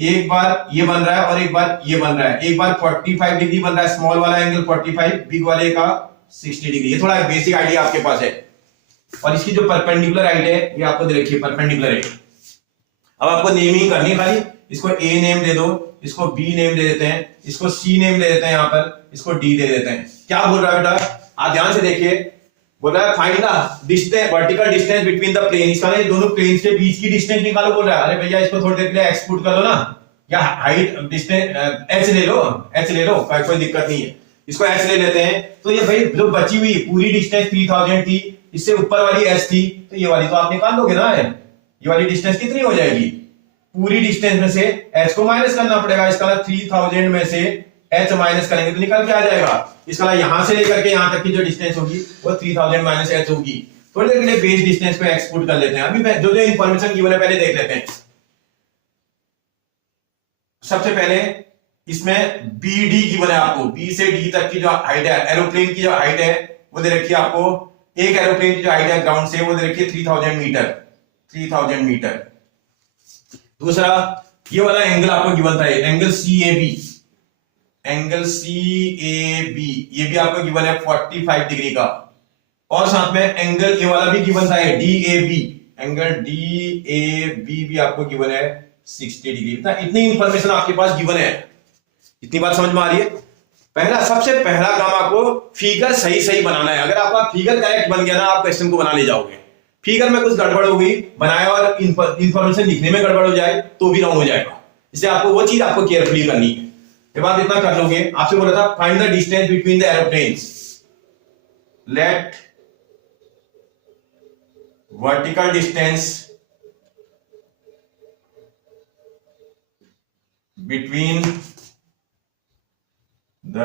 एक बार ये बन रहा है और एक बार ये बन रहा है। एक बार 45 डिग्री बन रहा है, स्मॉल वाला एंगल 45, बिग वाले का 60 डिग्री। ये थोड़ा बेसिक आइडिया आपके पास है। और इसकी जो परपेंडिकुलर हाइट है ये आपको दे रखी है, परपेंडिकुलर हाइट। अब आपको नेमिंग करनी है खाली। इसको ए नेम दे दो, इसको बी नेम दे देते हैं, इसको सी नेम दे देते हैं, यहाँ पर इसको डी दे देते हैं। क्या बोल रहा है बेटा? आप ध्यान से देखिए। बोल रहा है find the distance, vertical distance between the plane. इसका ना दोनों प्लेन्स के बीच की डिस्टेंस निकालो बोल रहा है। अरे भैया इसको थोड़ी देर के लिए एक्सपोर्ट कर लो ना, या हाइट डिस्टेंस एच ले लो, एच ले लो, कोई दिक्कत नहीं है। इसको एच ले लेते हैं। तो ये भाई जो बची हुई पूरी डिस्टेंस 3000 थी, इससे ऊपर वाली एच थी, तो ये वाली तो आप निकाल दोगे ना। ये वाली डिस्टेंस कितनी हो जाएगी? पूरी डिस्टेंस में से एच को माइनस करना पड़ेगा। इसका 3000 में से एच माइनस करेंगे तो निकल के आ जाएगा। इसका यहां से लेकर के यहां तक की जो डिस्टेंस होगी वो 3000 माइनस एच होगी। थोड़ी देर के लिए बेस डिस्टेंस को एक्सपोर्ट कर लेते हैं। अभी जो जो इंफॉर्मेशन गिवन है पहले देख लेते हैं। सबसे पहले इसमें बी डी गिवन है आपको। बी से डी तक की जो हाइट है, एरोप्लेन की जो हाइट है वो दे रखी है आपको। एक एरोप्लेन की जो हाइट है ग्राउंड से वो दे रखी है 3000 मीटर, 3000 मीटर। दूसरा ये वाला एंगल आपको गिवन था, angle C A B, angle C A B ये भी आपको गिवन है 45 डिग्री का। और साथ में एंगल ये वाला भी गिवन था D A B, angle D A B भी आपको गिवन है 60 डिग्री। इतनी इंफॉर्मेशन आपके पास गिवन है। इतनी बात समझ में आ रही है? सबसे पहला काम आपको फिगर सही सही बनाना है। अगर आपका फिगर करेक्ट बन गया ना, आप क्वेश्चन को बना ले जाओगे। फिगर में कुछ गड़बड़ हो गई, बनाया और इंफॉर्मेशन लिखने में गड़बड़ हो जाए तो भी रॉन्ग हो जाएगा। इसलिए आपको वो चीज आपको केयरफुली करनी है। जब आप इतना कर लोगे, आपसे बोला था find the distance between the aeroplanes. Let vertical distance between the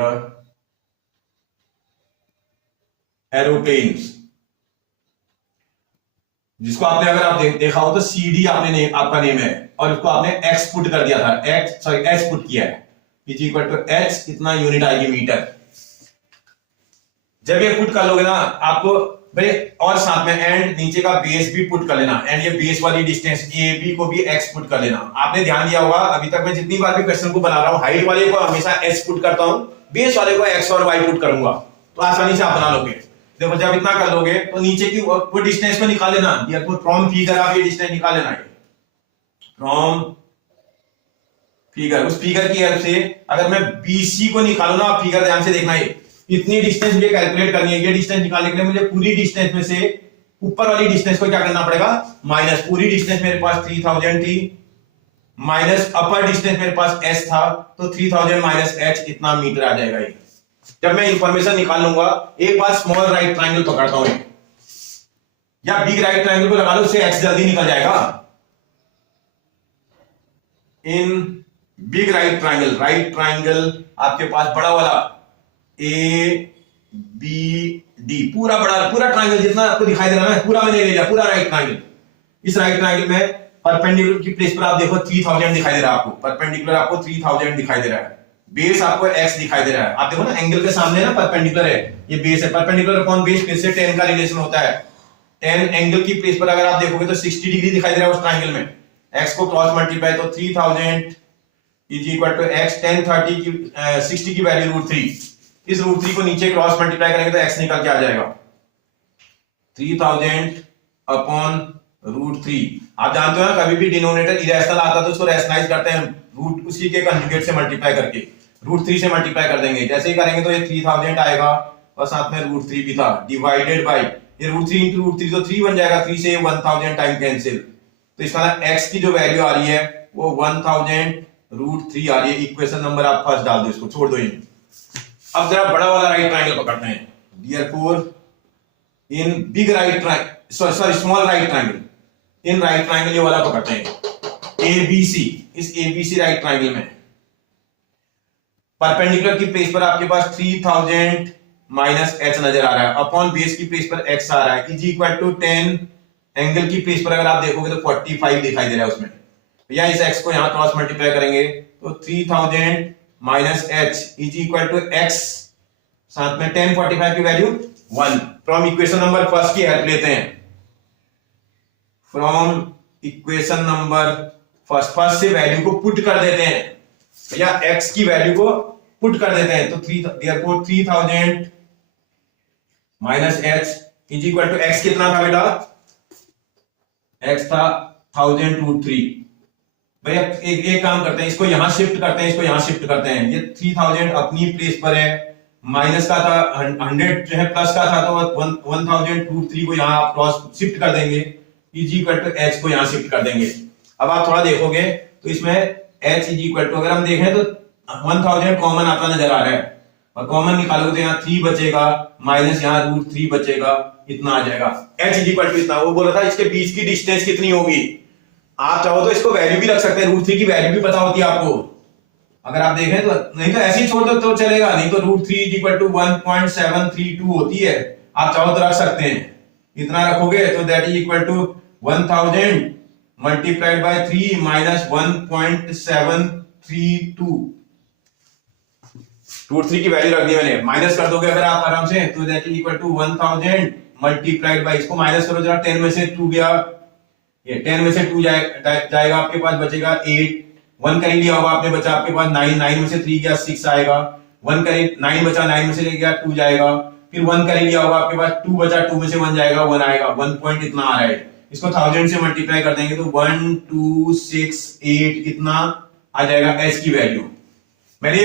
aeroplanes, जिसको आपने अगर आप देखा हो तो सी डी आपने आपका नेम है, और उसको आपने एक्स पुट कर दिया था, एच पुट किया है, इज इक्वल टू एच इतना यूनिट आएगी मीटर। जब ये पुट कर लोगे ना आपको भाई, और साथ में एंड नीचे का बेस भी पुट कर लेना, एंड ये बेस वाली डिस्टेंस ए बी को भी एक्स पुट कर लेना। आपने ध्यान दिया होगा अभी तक मैं जितनी बार भी क्वेश्चन को बना रहा हूं, हाइट वाले को हमेशा एच पुट करता हूं, बेस वाले को एक्स और वाई पुट करूंगा, तो आसानी से आप बना लोगे। देखो जब इतना कर लोगे तो नीचे की वो डिस्टेंस को निकाल लेना, या तो फ्रॉम फिगर आप ये डिस्टेंस निकाल लेना है, फ्रॉम फिगर। उस फिगर की हेल्प से अगर मैं बीसी को निकालू ना, आप फिगर ध्यान से देखना है, इतनी डिस्टेंस मुझे कैलकुलेट करनी है। ये डिस्टेंस निकालने के लिए मुझे पूरी डिस्टेंस में से ऊपर वाली डिस्टेंस को क्या करना पड़ेगा, माइनस। पूरी डिस्टेंस मेरे पास 3000 थी, माइनस अपर डिस्टेंस मेरे पास s था, तो 3000 माइनस h इतना मीटर आ जाएगा ये। जब मैं इंफॉर्मेशन निकाल लूंगा, एक बार स्मॉल राइट ट्राइंगल पकड़ता हूं या बिग राइट ट्राइंगल को लगा लो, उससे x जल्दी निकल जाएगा। इन बिग राइट ट्राइंगल आपके पास बड़ा वाला ए बी डी, पूरा ट्राइंगल जितना आपको दिखाई दे रहा है पूरा मैंने ले लिया, पूरा राइट ट्राइंगल। इस राइट ट्राइंगल में परपेंडिकुलर की प्लेस पर आप देखो 3000 दिखाई दे रहा है आपको, परपेंडिकुलर आपको 3000 दिखाई दे रहा है, बेस आपको x दिखाई दे रहा है। आप देखो ना एंगल के सामने ना परपेंडिकुलर है, ये बेस है, परपेंडिकुलर अपॉन बेस फिर से 10 का रिलेशन होता है। 10 एंगल की प्लेस पर अगर आप देखोगे तो 60 डिग्री दिखाई दे रहा है उस ट्राइंगल में। x को क्रॉस मल्टीप्लाई तो 3000 इज इक्वल टू x 1030 की 60 की वैल्यू √3। इस √3 को नीचे क्रॉस मल्टीप्लाई करेंगे तो x निकल के आ जाएगा 3000 अपॉन √3। आप जानते हो ना कभी भी डिनोमिनेटर इरेशनल आता है तो उसको रैशनलाइज करते हैं रूट उसी के कंजुगेट से मल्टीप्लाई करके, √3 से मल्टीप्लाई कर देंगे। जैसे ही करेंगे तो ये 3000 आएगा और साथ में √3 भी था, डिवाइडेड बाय ये √3 इंटू √3 तो 3 बन जाएगा, 3 से 1000 टाइम कैंसिल। तो इसका x की जो वैल्यू आ रही है वो 1000 √3 आ रही है। इक्वेशन नंबर आप फर्स्ट डाल दो, इसको छोड़ दो ये। अब जरा बड़ा वाला राइट ट्राइंगल पकड़ते हैं। Therefore in big right triangle, sorry small right triangle, in right triangle ये वाला पकड़ते हैं एबीसी। इस एबीसी राइट ट्राइंगल में परपेंडिकुलर की प्लेस पर आपके पास 3000 माइनस h नजर आ रहा है, अपॉन बेस की प्लेस पर x आ रहा है, इज इक्वल टू 10 एंगल की प्लेस पर अगर आप देखोगे तो 45 दिखाई दे रहा है उसमें। या इस x को यहां क्रॉस मल्टीप्लाई करेंगे तो 3000 minus h is equal to x, साथ में 10 45 की value 1। From equation number first की हेल्प लेते हैं, फ्रॉम इक्वेशन नंबर फर्स्ट से वैल्यू को पुट कर देते हैं या x की वैल्यू को पुट कर देते हैं। तो 3000 minus h is equal to x कितना था बेटा, x था 1000 √3। भैया एक काम करते हैं, इसको यहां शिफ्ट करते हैं, इसको यहां शिफ्ट करते हैं। ये 3000 अपनी प्लेस पर है, माइनस का था 100 जो है प्लस का था, तो 1000 √3 को यहां आप क्रॉस शिफ्ट कर देंगे, इज इक्वल टू h को यहां शिफ्ट कर देंगे। अब आप थोड़ा देखोगे तो इसमें h इज इक्वल टू, अगर हम देखें तो 1000 कॉमन आता नजर आ रहा है, और कॉमन निकालोगे तो यहाँ 3 बचेगा, माइनस यहाँ √3 बचेगा, इतना आ जाएगा। h इज इक्वल टू इतना। वो बोला था इसके बीच की डिस्टेंस कितनी होगी, आप चाहो तो इसको वैल्यू भी रख सकते हैं, √3 की वैल्यू भी पता होती है आपको अगर आप देखें तो, नहीं तो ऐसे ही छोड़ दो तो चलेगा, नहीं तो √3 इज इक्वल टू 1.732 होती है, आप चाहो तो रख सकते हैं। इतना रखोगे तो that is equal to 1000 multiplied by 3 minus 1.732। √3 की वैल्यू रख दी मैंने, माइनस कर दोगे अगर आप आराम से तो that is equal to 1000 multiplied by, इसको माइनस करो जरा, 10 में से 2 गया, ये 10 में से 2 जाएगा, आपके पास बचेगा 8, 1 कर लिया होगा आपने, बचा आपके पास 9, 9 में से 3 गया 6 आएगा, 1 कर 9 बचा, 9 में से ले गया 2 जाएगा, फिर 1 कर लिया होगा आपके पास 2 बचा, 2 में से 1 जाएगा 1 आएगा, 1 पॉइंट इतना आ रहा है। इसको 1000 से मल्टीप्लाई कर देंगे तो 1268 इतना आ जाएगा h की वैल्यू। मैंने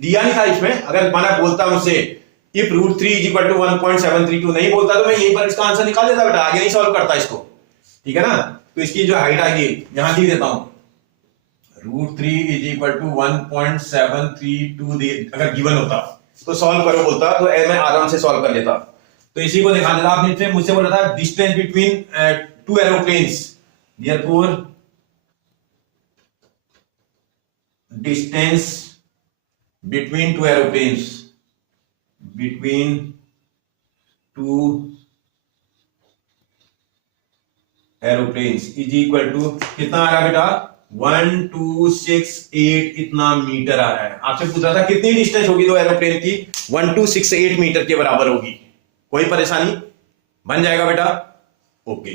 दिया नहीं था इसमें, अगर माना बोलता मुझसे इफ √3 इज इक्वल टू 1.732 नहीं बोलता तो मैं यहीं पर इसका आंसर निकाल देता बेटा, आगे नहीं सॉल्व करता इसको, ठीक है ना। तो इसकी जो हाइट आएगी यहां लिख देता हूं, √3 इज इक्वल टू 1.732 अगर गिवन होता तो सॉल्व करो बोलता तो मैं आराम से सॉल्व कर लेता। तो इसी को दिखा देता, आपने मुझसे बोला था distance between 2 aeroplanes, therefore distance between 2 aeroplanes, between 2 aeroplanes is equal to कितना आ रहा है बेटा, 1268 इतना मीटर आ रहा है। आपसे पूछा था कितनी डिस्टेंस होगी 2 एरोप्लेन की, 1268 मीटर के बराबर होगी। कोई परेशानी, बन जाएगा बेटा, ओके।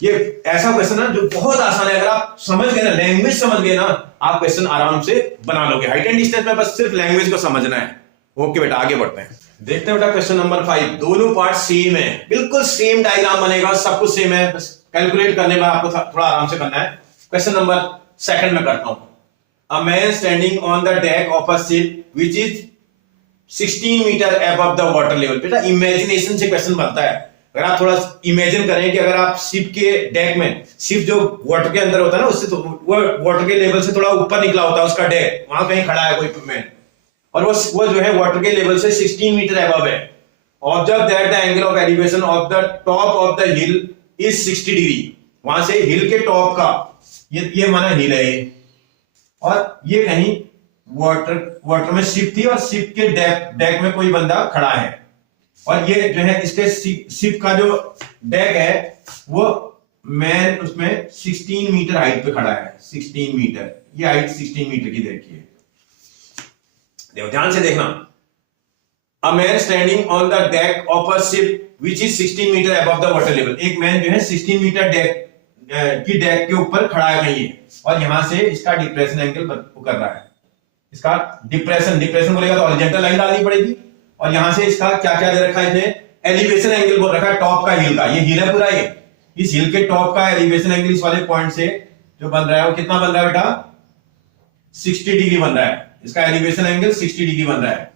ये ऐसा क्वेश्चन है जो बहुत आसान है, अगर आप समझ गए ना, लैंग्वेज समझ गए ना, आप क्वेश्चन आराम से बना लोगे। हाइट एंड डिस्टेंस में बस सिर्फ लैंग्वेज को समझना है। ओके बेटा, आगे बढ़ते हैं, देखते हैं बेटा क्वेश्चन नंबर 5। दोनों पार्ट सेम है, बिल्कुल सेम डायग्राम बनेगा, सब कुछ सेम है, बस कैलकुलेट करने में आपको थोड़ा आराम से करना है। क्वेश्चन नंबर 2 में करता हूं। A man standing on the deck of a ship which is 16 metre above the water level. बेटा इमेजिनेशन से क्वेश्चन बनता है। अगर आप थोड़ा इमेजिन करें कि अगर आप शिप के डेक में, शिप जो वाटर के अंदर होता है ना, उससे वो वाटर के लेवल से थोड़ा ऊपर निकला होता है उसका डेक, वहां कहीं खड़ा है कोई मैन, और वो जो है वाटर के लेवल से 16 मीटर अबव है। Observe that the angle of elevation of the top of the hill is 60 degree. वहां से हिल के टॉप का, ये माना हिल है ये, और ये कहीं वाटर में शिप थी और शिप के डेक में कोई बंदा खड़ा है, और ये जो है इसके शिप का जो डेक है वो मैन उसमें 16 मीटर हाइट पे खड़ा है। 16 मीटर, ये हाइट 16 मीटर की देखिए, देखो ध्यान से देखना। A man standing on the deck of a ship which is 16 metre above the water level. एक मैन जो है 16 मीटर डेक की डेक के ऊपर खड़ा है कहीं, और यहां से इसका डिप्रेशन एंगल कर रहा है। इसका डिप्रेशन बोलेगा तो हॉरिजॉन्टल लाइन डालनी पड़ेगी, और यहां से इसका क्या क्या दे रखा है इसने, एलिवेशन एंगल बोल रखा है टॉप का हिल का। ये हिल है पूरा, ये इस हिल के टॉप का एलिवेशन एंगल इस वाले पॉइंट से जो बन रहा है वो कितना बन रहा है बेटा, 60 डिग्री बन रहा है। इसका एलिवेशन एंगल 60 डिग्री बन रहा है।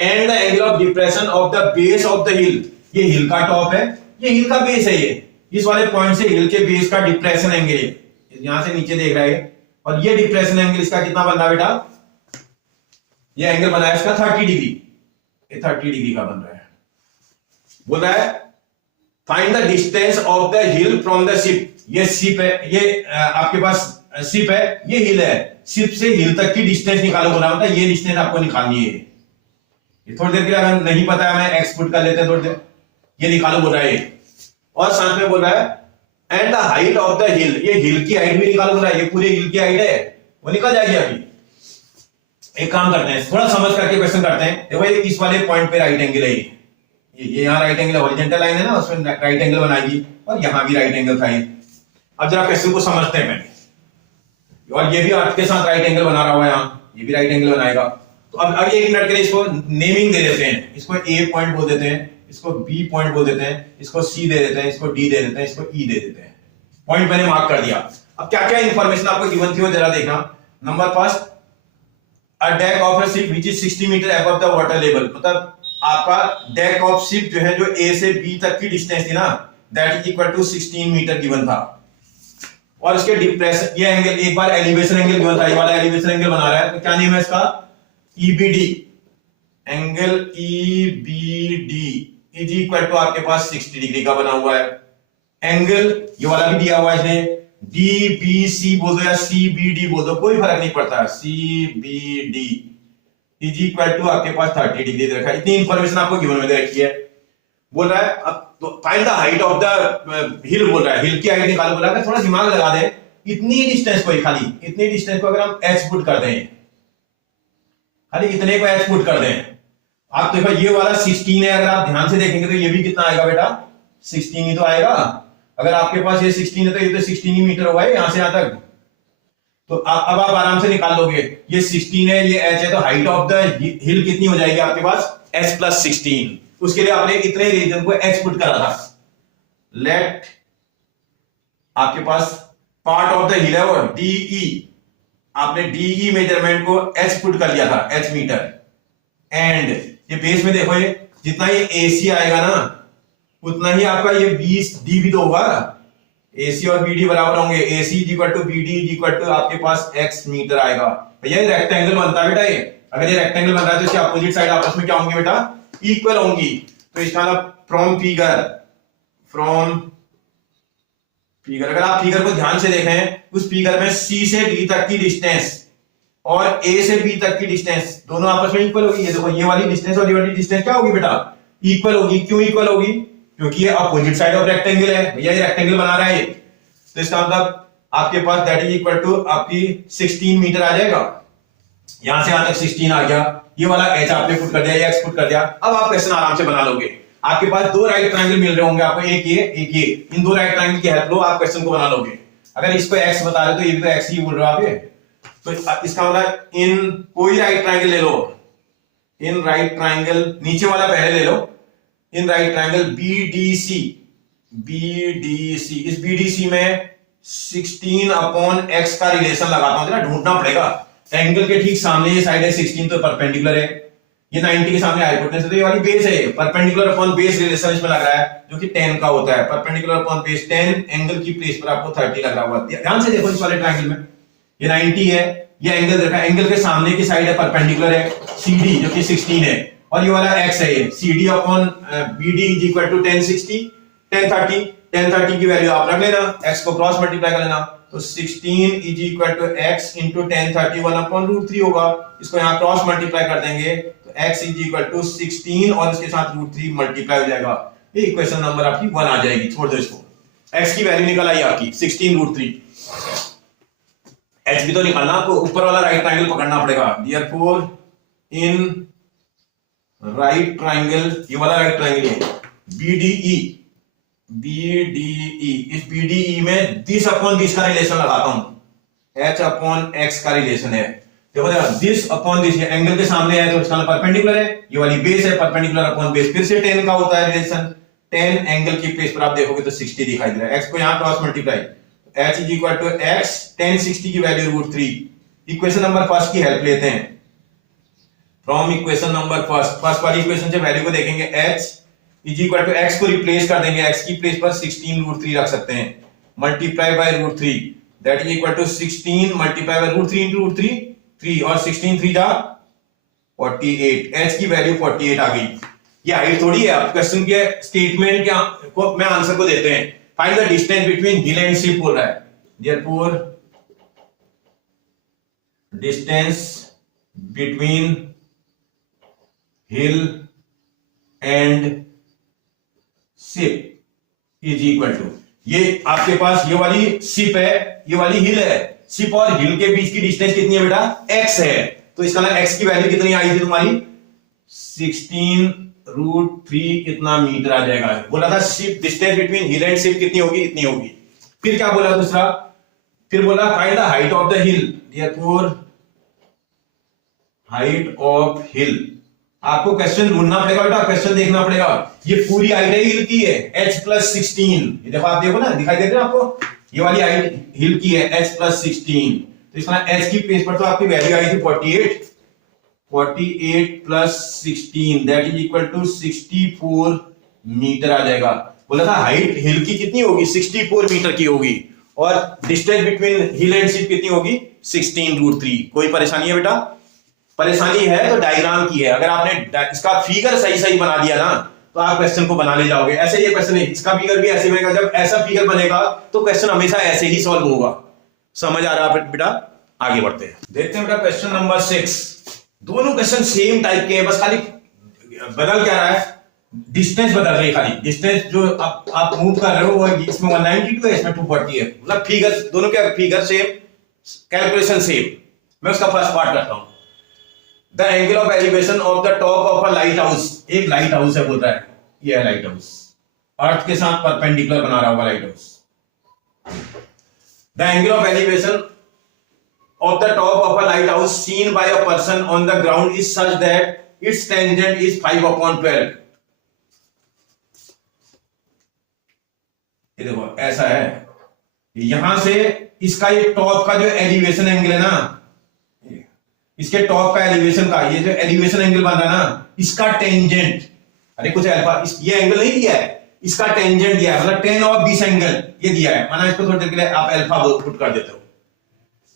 And the angle of depression of the base of the हिल, ये हिल का टॉप है, ये हिल का बेस है, ये इस वाले पॉइंट से हिल के बेस का डिप्रेशन एंगल है, यहां से नीचे देख रहा है, और ये डिप्रेशन एंगल इसका कितना बन रहा है बेटा, ये एंगल बना है इसका 30 डिग्री, ये 30 डिग्री का बन रहा है। बोल रहा है find the distance of the hill from the ship. ये शिप है, ये आपके पास शिप है, ये हिल है, शिप से हिल तक की डिस्टेंस निकालो बोला, मतलब ये डिस्टेंस आपको निकालनी है। ये थोड़ी देर के लिए अगर नहीं पता है, मैं एक्सपोर्ट कर लेते हैं थोड़ी देर, ये निकालो बोल रहा है। और साथ में बोल रहा है and the height of the हिल, ये हिल की हाइट भी निकालो बोल रहा है, ये पूरे हिल की हाइट है, वो निकल जाएगी अभी। एक काम करते हैं, थोड़ा समझ करके क्वेश्चन करते हैं। देखो ये इस वाले पॉइंट पे राइट एंगल है, ये यहाँ राइट एंगल हॉरिजॉन्टल लाइन है ना, उसमें राइट एंगल बनाएगी, और यहाँ भी राइट एंगल था। अब जरा क्वेश्चन को समझते हैं पहले, और ये भी आपके साथ राइट एंगल बना रहा हुआ है, यहाँ ये भी राइट एंगल बनाएगा। तो अब एक मिनट के लिए इसको नेमिंग दे देते हैं, इसको ए पॉइंट बोल देते हैं, इसको बी पॉइंट बोल देते हैं, इसको सी दे देते हैं, इसको डी दे देते हैं, इसको ई दे देते हैं। पॉइंट मैंने मार्क कर दिया। अब क्या क्या इंफॉर्मेशन आपको गिवन थी वो जरा देखना। Number first, a deck of a ship which is 60 metre above the water level, मतलब आपका डेक ऑफ शिप जो है, जो ए से बी तक की डिस्टेंस थी ना, that is equal to 16 metre given था। और इसके डिप्रेशन, ये एंगल एक बार एलिवेशन एंगल गिवन था, ये वाला एलिवेशन एंगल बना रहा है, तो क्या नेम है इसका, EBD, angle EBD is equal to आपके पास 60 डिग्री का बना हुआ है। एंगल ये वाला भी दिया हुआ है इसने, डीबीसी बोल दो या सीबीडी बोल दो, कोई फर्क नहीं पड़ता, सीबीडी इज इक्वल टू आपके पास 30 डिग्री दे रखा है। इतनी इंफॉर्मेशन आपको गिवन में दे रखी है। बोल रहा है अब find the height of the हिल, बोल रहा है हिल की हाइट निकालो, बोला है थोड़ा दिमाग लगा दे, इतनी डिस्टेंस को, खाली इतनी डिस्टेंस को अगर हम एच पुट कर दें, खाली इतने को एच पुट कर दें, आप देखो ये वाला 16 है, अगर आप ध्यान से देखेंगे तो ये भी कितना आएगा बेटा, 16 ही तो आएगा। अगर आपके पास ये 16 है तो ये तो 16 ही मीटर होगा यहां से यहां तक। तो अब आप आराम से निकाल लोगे, ये 16 है, ये h है, तो हाइट ऑफ द हिल कितनी हो जाएगी आपके पास, h प्लस 16। उसके लिए आपने इतने रीजन को h पुट करा था। लेट आपके पास पार्ट ऑफ द हिल है वो DE, आपने DE मेजरमेंट को h पुट कर लिया था, h मीटर। एंड ये बेस में देखो, ये जितना ये AC आएगा ना, उतना ही आपका ये 20 D भी तो होगा। AC और BD बराबर होंगे, AC is equal to BD is equal to आपके पास x मीटर आएगा। भैया ये रेक्टेंगल बनता है बेटा, ये अगर ये रेक्टेंगल बन रहा है तो इसके अपोजिट साइड आपस में क्या होंगी बेटा, इक्वल होंगी। तो इसका मतलब फ्रॉम फिगर, अगर आप फिगर को ध्यान से देखें, उस फिगर में C से D तक की डिस्टेंस और A से B तक की डिस्टेंस दोनों आपस में इक्वल होगी। ये देखो ये वाली डिस्टेंस और ये वाली डिस्टेंस क्या होगी बेटा, इक्वल होगी। क्यों इक्वल होगी, क्योंकि ये अपोजिट साइड ऑफ रेक्टेंगल है। भैया ये रेक्टेंगल बना रहा है, तो इसका मतलब आपके पास दैट इज इक्वल टू आपकी 16 मीटर आ जाएगा। यहां से यहां तक 16 आ गया, ये वाला h आपने पुट कर दिया, ये x पुट कर दिया। अब आप क्वेश्चन आराम से बना लोगे। आपके पास दो राइट ट्रायंगल मिल रहे होंगे आपको, एक ये एक ये, इन दो राइट ट्रायंगल की हेल्प लो, आप क्वेश्चन को बना लोगे। अगर इसको x बता रहे तो ये भी तो x ही बोल रहे हो आप, ये तो इसका मतलब इन कोई राइट ट्रायंगल ले लो, इन राइट ट्रायंगल नीचे वाला पहले ले लो, इन राइट ट्रायंगल BDC, इस BDC में 16/x का रिलेशन लगाता हूं, जरा ढूंढना पड़ेगा। एंगल के ठीक सामने ये साइड है 16, तो परपेंडिकुलर है। ये 90 के सामने हाइपोटेनस है, तो ये वाली बेस है, परपेंडिकुलर अपॉन बेस रिलेशन इसमें लग रहा है जो कि 10 का होता है। परपेंडिकुलर अपॉन बेस 10, एंगल की प्लेस पर आपको 30 लग रहा हुआ। ध्यान से देखो इस वाले ट्रायंगल में ये 90 है, ये एंगल देखा, एंगल के सामने की साइड है परपेंडिकुलर है CD जो कि 16 है, और ये वाला x है, ये CD upon BD is equal to 1060 1030 1030 की वैल्यू आप रख लेना, x को क्रॉस मल्टीप्लाई कर लेना, तो 16 is equal to x into 1031 upon root 3 होगा। इसको यहाँ क्रॉस मल्टीप्लाई कर देंगे तो x इज इक्वल टू 16 और इसके साथ रूट 3 मल्टीप्लाई हो जाएगा। ये इक्वेशन नंबर आपकी 1 आ जाएगी। छोड़ दो इसको, x की वैल्यू निकल आई आपकी 16 रूट 3। h भी तो निकालना आपको, ऊपर वाला राइट ट्रायंगल पकड़ना पड़ेगा। देयरफॉर इन राइट ट्रायंगल, ये वाला राइट ट्रायंगल है BDE, इस BDE में दिस अपॉन दिस का रिलेशन लगाता हूं, h अपॉन x का रिलेशन है। देखो दिस अपॉन दिस, एंगल के सामने है तो इसका परपेंडिकुलर है, ये वाली बेस है, परपेंडिकुलर अपॉन बेस फिर से 10 का होता है रिलेशन। 10 एंगल की प्लेस पर आप देखोगे तो 60 दिखाई दे रहा है, x को यहां cross multiply, h is equal to x 1060 की value root 3। Equation number first की हेल्प लेते हैं, फ्रॉम इक्वेशन नंबर फर्स्ट वाली इक्वेशन से वैल्यू को देखेंगे, h is equal to x को रिप्लेस कर देंगे, x की प्लेस पर 16 रूट 3 रख सकते हैं, multiply by root 3 that is equal to 16 multiply by root 3 into root 3 3 और 16 3 जा 48, h की वैल्यू 48 आ गई। ये हाइट थोड़ी है, आप क्वेश्चन के स्टेटमेंट क्या को मैं आंसर को देते हैं। Find the distance between hill and ship बोल रहा है, therefore distance between hill and ship is equal to, ये आपके पास ये वाली शिप है, ये वाली हिल है, शिप और हिल के बीच की डिस्टेंस कितनी है बेटा, x है, तो इसका ना x की वैल्यू कितनी आई थी तुम्हारी 16 रूट 3 कितना मीटर आ जाएगा। बोला था ship distance between hill and ship कितनी होगी, इतनी होगी। फिर क्या बोला दूसरा, फिर बोला find the height of the hill, therefore height of hill. आपको क्वेश्चन ढूंढना पड़ेगा बेटा, क्वेश्चन देखना पड़ेगा। ये पूरी हाइट है हिल की है h प्लस 16, ये देखो आप देखो ना, दिखाई दे रहा है आपको, ये वाली हाइट हिल की है h प्लस 16, तो इसमें h की प्लेस पर तो आपकी वैल्यू आई थी 48 plus 16 that is equal to 64 metre आ जाएगा। बोला था हाइट हिल की कितनी होगी 64 मीटर की होगी, और distance between hill and ship कितनी होगी 16 रूट 3। कोई परेशानी है बेटा, परेशानी है तो डायग्राम की है, अगर आपने इसका फिगर सही सही बना दिया ना तो आप क्वेश्चन को बना ले जाओगे। ऐसे ये क्वेश्चन है, इसका फिगर भी ऐसे बनेगा, जब ऐसा फिगर बनेगा तो क्वेश्चन हमेशा ऐसे ही सॉल्व होगा। समझ आ रहा है बेटा, आगे बढ़ते हैं, देखते हैं बेटा क्वेश्चन नंबर 6। दोनों क्वेश्चन सेम टाइप के हैं, बस खाली बदल क्या रहा है, डिस्टेंस बदल रही है, खाली डिस्टेंस जो आप मूव कर रहे हो वो इसमें 192 है, इसमें 240 है, मतलब फिगर दोनों के फिगर सेम, कैलकुलेशन सेम। मैं उसका फर्स्ट पार्ट करता हूं। The angle of elevation of the top of a light house, एक लाइट हाउस है बोलता है, ये है लाइट हाउस, अर्थ के साथ परपेंडिकुलर बना रहा होगा light house. The angle of elevation of the top of a lighthouse seen by a person on the ground is such that its tangent is 5/12। ये देखो ऐसा है, यहां से इसका ये टॉप का जो एलिवेशन एंगल है ना, इसके टॉप का एलिवेशन का ये जो एलिवेशन एंगल बन रहा है ना, इसका टेंजेंट, अरे कुछ अल्फा, ये एंगल नहीं दिया है, इसका टेंजेंट दिया है, मतलब 10 ऑफ दिस एंगल ये दिया है, माना इसको थोड़ी देर के लिए आप अल्फा पुट कर देते हो।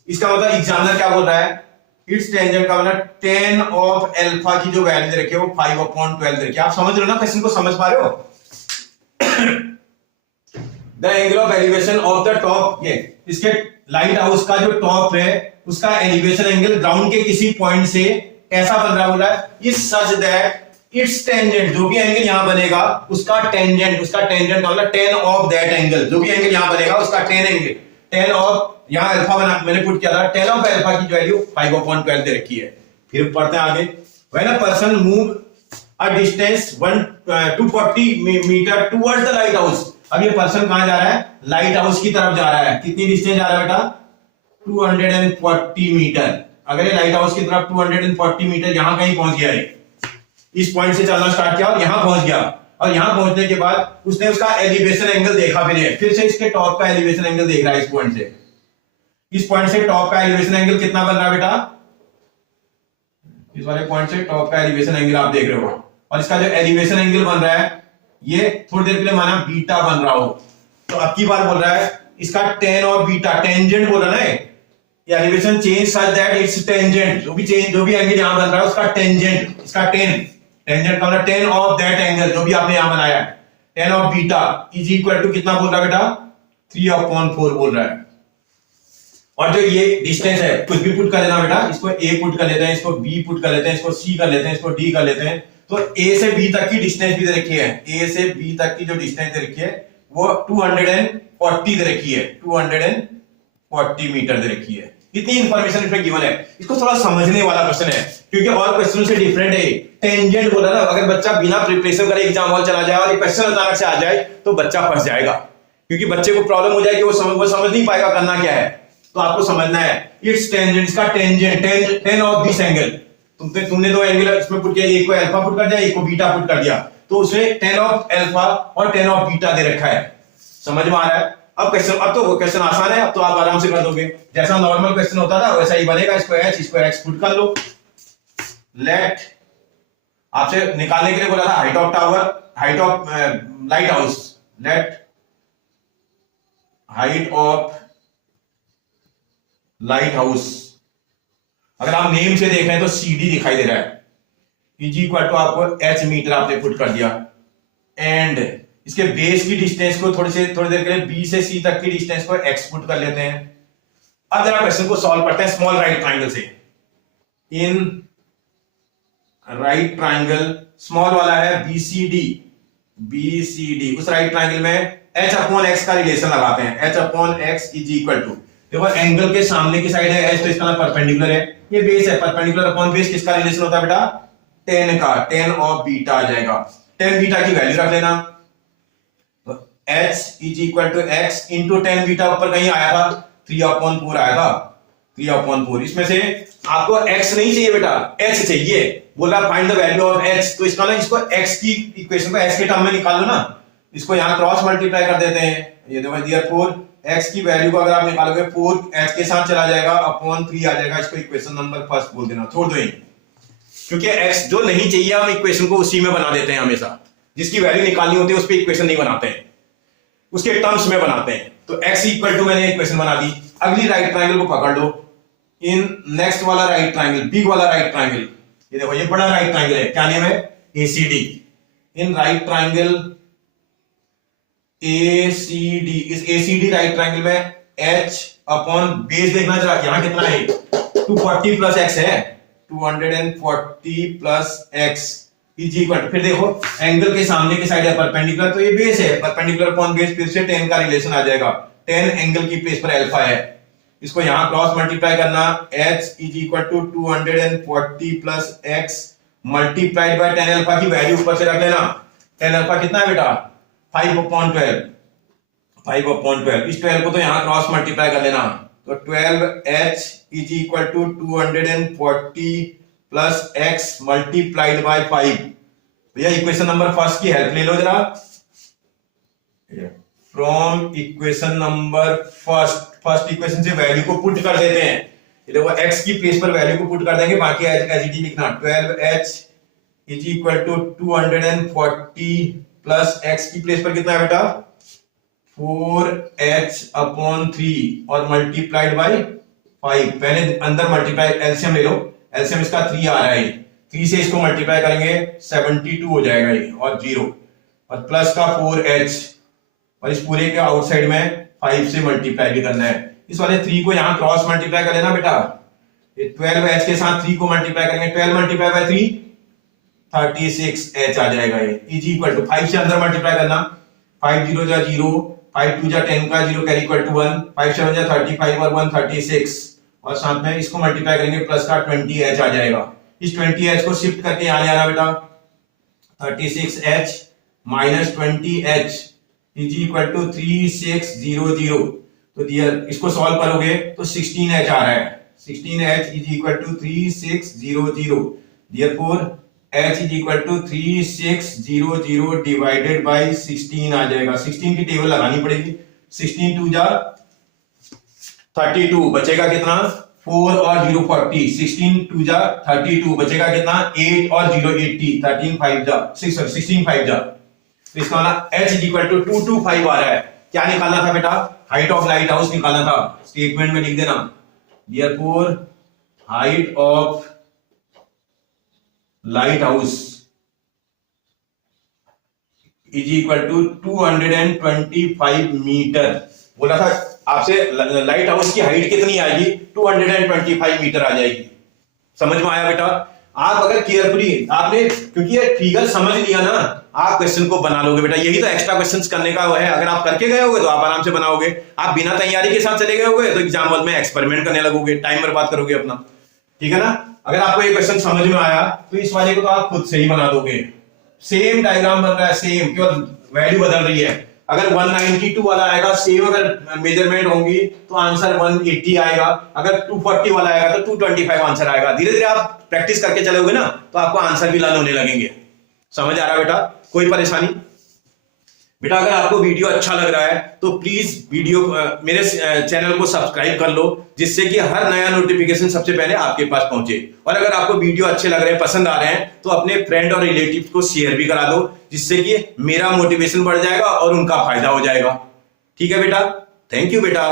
इसका मतलब एग्जामिनर क्या बोल रहा है, इट्स टेंजेंट का मतलब 10 ऑफ अल्फा की जो वैल्यू दे रखी है वो 5/12 दे रखी है। आप समझ रहे हो ना, क्वेश्चन को समझ पा रहे हो। The angle of elevation of the top, ये इसके लाइट हाउस का जो टॉप है उसका एलिवेशन एंगल ग्राउंड के किसी पॉइंट से कैसा बन रहा बोला है, इस सच दैट इट्स टेंजेंट, जो भी एंगल यहां बनेगा उसका टेंजेंट का मतलब 10 ऑफ दैट एंगल, जो भी एंगल यहां बनेगा उसका 10 एंगल 10 ऑफ, यहां अल्फा बना मैंने पुट किया था, 10 ऑफ अल्फा की वैल्यू 5/12 दे रखी है। फिर पढ़ते हैं आगे। When a person move a distance 240 metre towards the light house, अब ये पर्सन कहां जा रहा है, लाइट हाउस की तरफ जा रहा है। कितनी डिस्टेंस जा रहा है बेटा, 240 मीटर। अगर ये लाइट हाउस की तरफ 240 मीटर यहां कहीं पहुंच गया है, इस पॉइंट से चलना स्टार्ट किया और यहां पहुंच गया, और यहां पहुंचने के बाद उसने उसका एलिवेशन एंगल देखा, फिर से इसके टॉप का एलिवेशन एंगल देख रहा है। इस पॉइंट से टॉप का एलिवेशन एंगल कितना बन रहा है बेटा, इस वाले पॉइंट से टॉप का एलिवेशन एंगल आप देख रहे हो, और इसका जो एलिवेशन एंगल बन रहा है ये थोड़ी देर के लिए माना बीटा बन रहा हो, तो अब की बार बोल रहा है इसका टेन और बीटा, टेंजेंट बोला ना, ये elevation change such that it's tangent, जो भी एंगल यहां बन रहा है उसका टेंजेंट, इसका टेंजेंट का मतलब टेन ऑफ दैट एंगल जो भी आपने यहां बनाया है, tan of beta is equal to कितना बोल रहा है बेटा, 3/4 बोल रहा है। और जो ये डिस्टेंस है कुछ भी पुट कर लेना बेटा, इसको a पुट कर लेते हैं, इसको b पुट कर लेते हैं, इसको c कर लेते हैं, इसको d कर लेते हैं, तो a से b तक की डिस्टेंस भी दे रखी है, a से b तक की जो डिस्टेंस दे रखी है वो 240 दे रखी है, 240 मीटर दे रखी है। इतनी इंफॉर्मेशन इसमें गिवन है, इसको थोड़ा समझने वाला क्वेश्चन है क्योंकि और क्वेश्चन से डिफरेंट है। टेंजेंट बोला ना, अगर बच्चा बिना प्रिपरेशन करे एग्जाम हॉल चला जाए और ये क्वेश्चन अचानक से आ जाए तो बच्चा फंस जाएगा, क्योंकि बच्चे को प्रॉब्लम हो जाएगी, वो समझ नहीं पाएगा करना क्या है। तो आपको समझना है इट्स टेंजेंट, इसका tangent ten of this angle, तुमने दो एंगल इसमें पुट किया, एक को अल्फा पुट कर दिया, एक को बीटा पुट कर दिया, तो उसमें टेन ऑफ अल्फा और टेन ऑफ बीटा दे रखा है। समझ में आ रहा है? अब तो क्वेश्चन आसान है, अब तो आप आराम से कर दोगे, जैसा नॉर्मल क्वेश्चन होता था वैसा ही बनेगा। इसको h इसको x पुट कर लो। लेट आपसे निकालने के लिए बोला था height of tower, height of light house, late height of light house, अगर आप नेम से देख रहे हैं तो CD दिखाई दे रहा है, इज इक्वल टू आपको h मीटर आपने पुट कर दिया, एंड इसके बेस की डिस्टेंस को थोड़ी देर के लिए B से C तक की डिस्टेंस को x पुट कर लेते हैं। अब जरा क्वेश्चन को सॉल्व करते हैं स्मॉल राइट ट्राइंगल से। इन राइट ट्राइंगल स्मॉल वाला है BCD, उस राइट ट्राइंगल में h/x का रिलेशन लगाते हैं, h/x इज इक्वल टू, देखो एंगल के सामने की साइड है h तो इसका परपेंडिकुलर है, ये बेस है, परपेंडिकुलर अपॉन बेस किसका रिलेशन होता है बेटा, tan का, tan ऑफ बीटा आ जाएगा, tan बीटा की वैल्यू रख लेना, तो h is equal to x into tan beta ऊपर कहीं आया था 3/4 आया था, 3/4, इसमें से आपको x नहीं चाहिए बेटा, h चाहिए, बोला find the value of h, तो इसका ना इसको x की इक्वेशन को h के टर्म में निकाल लो ना, इसको यहां क्रॉस मल्टीप्लाई कर देते हैं, ये देखो देयरफॉर x की वैल्यू को अगर आप निकालोगे 4 h के साथ चला जाएगा अपॉन 3 आ जाएगा, इसको इक्वेशन नंबर फर्स्ट बोल देना, छोड़ दो ये, क्योंकि x जो नहीं चाहिए हम इक्वेशन को उसी में बना देते हैं, हमेशा जिसकी वैल्यू निकालनी होती है उस पे इक्वेशन नहीं बनाते हैं, उसके टर्म्स में बनाते हैं। तो x इक्वल टू मैंने इक्वेशन बना दी। अगली राइट ट्राइंगल को पकड़ लो, इन नेक्स्ट वाला राइट ट्राइंगल, बिग वाला राइट ट्राइंगल, ये देखो ये बड़ा राइट ट्राइंगल है, क्या नेम है, ACD। In right triangle ACD, इस ACD राइट ट्राइंगल में h अपॉन बेस देखना जरा, यहां कितना है, 240 प्लस x है, 240 प्लस x इज इक्वल, फिर देखो एंगल के सामने की साइड है परपेंडिकुलर, तो ये बेस है, परपेंडिकुलर अपॉन बेस, फिर से tan का रिलेशन आ जाएगा, tan एंगल की प्लेस पर अल्फा है, इसको यहां क्रॉस मल्टीप्लाई करना, h is equal to 240 plus x multiplied by tan alpha की वैल्यू ऊपर से रख लेना, tan अल्फा कितना है बेटा, 5/12, 5/12, इस 12 को तो यहां क्रॉस मल्टीप्लाई कर लेना, तो 12h is equal to 240 plus x multiplied by 5। भैया इक्वेशन नंबर फर्स्ट की हेल्प ले लो जरा, from equation number first equation से वैल्यू को पुट कर देते हैं, ये देखो x की प्लेस पर वैल्यू को पुट कर देंगे, बाकी एज इट इज लिखना, 12h is equal to 240 plus x की प्लेस पर कितना है बेटा, 4h अपॉन 3 और मल्टीप्लाइड बाय 5, पहले अंदर मल्टीप्लाई, एलसीएम ले लो, एलसीएम इसका 3 आ रहा है, 3 से इसको मल्टीप्लाई करेंगे 72 हो जाएगा ये, और 0 और प्लस का 4h, और इस पूरे के आउटसाइड में 5 से मल्टीप्लाई भी करना है, इस वाले 3 को यहां क्रॉस मल्टीप्लाई कर लेना बेटा, ये 12h के साथ 3 को मल्टीप्लाई करेंगे, 12 मल्टीप्लाई बाय 3 36h आ जाएगा, ये इज इक्वल टू 5 से अंदर मल्टीप्लाई करना, 5 0 जा 0, 5 2 जा 10 का 0 कैरी इक्वल टू 1, 5 7 जा 35 और 1 36, और साथ में इसको मल्टीप्लाई करेंगे प्लस का 20h आ जाएगा, इस 20h को शिफ्ट करके यहां ले आना बेटा, 36h minus 20h is equal to 3600, तो डियर इसको सॉल्व करोगे तो 16h आ रहा है, 16h is equal to 3600, therefore h is equal to 3600 divided by 16 आ जाएगा, 16 की टेबल लगानी पड़ेगी, 16 2 जा 32, बचेगा कितना 4 और 0 40, 16 2 जा 32, बचेगा कितना 8 और 0 80, 13 5 जा 16 5 जा। तो इसका मतलब h इज इक्वल टू 225 आ रहा है। क्या निकालना था बेटा? हाइट ऑफ लाइट हाउस निकालना था। स्टेटमेंट में लिख देना therefore height of light house is equal to 225 metre. बोला था आपसे लाइट हाउस की हाइट कितनी आएगी? 225 मीटर आ जाएगी। समझ में आया बेटा? आप अगर केयरफुली आपने, क्योंकि ये फिगर समझ लिया ना, आप क्वेश्चन को बना लोगे बेटा। यही तो एक्स्ट्रा क्वेश्चंस करने का वो है। अगर आप करके गए होगे तो आप आराम से बनाओगे। आप बिना तैयारी के साथ चले गए होगे तो एग्जाम हॉल में एक्सपेरिमेंट करने लगोगे, टाइम बर्बाद करोगे अपना। ठीक है ना? अगर आपको ये क्वेश्चन समझ में आया तो इस वाले को तो आप खुद से ही बना दोगे। सेम डायग्राम बन रहा है, सेम, केवल वैल्यू बदल रही है। अगर 192 वाला आएगा, सेम अगर मेजरमेंट होंगी तो आंसर 180 आएगा। अगर 240 वाला आएगा तो 225 आंसर आएगा। धीरे धीरे आप प्रैक्टिस करके चलोगे ना तो आपको आंसर भी लाल होने लगेंगे। समझ आ रहा है बेटा? कोई परेशानी? बेटा अगर आपको वीडियो अच्छा लग रहा है तो प्लीज वीडियो मेरे चैनल को सब्सक्राइब कर लो, जिससे कि हर नया नोटिफिकेशन सबसे पहले आपके पास पहुंचे। और अगर आपको वीडियो अच्छे लग रहे हैं, पसंद आ रहे हैं, तो अपने फ्रेंड और रिलेटिव को शेयर भी करा दो, जिससे कि मेरा मोटिवेशन बढ़ जाएगा और उनका फायदा हो जाएगा। ठीक है बेटा? थैंक यू बेटा।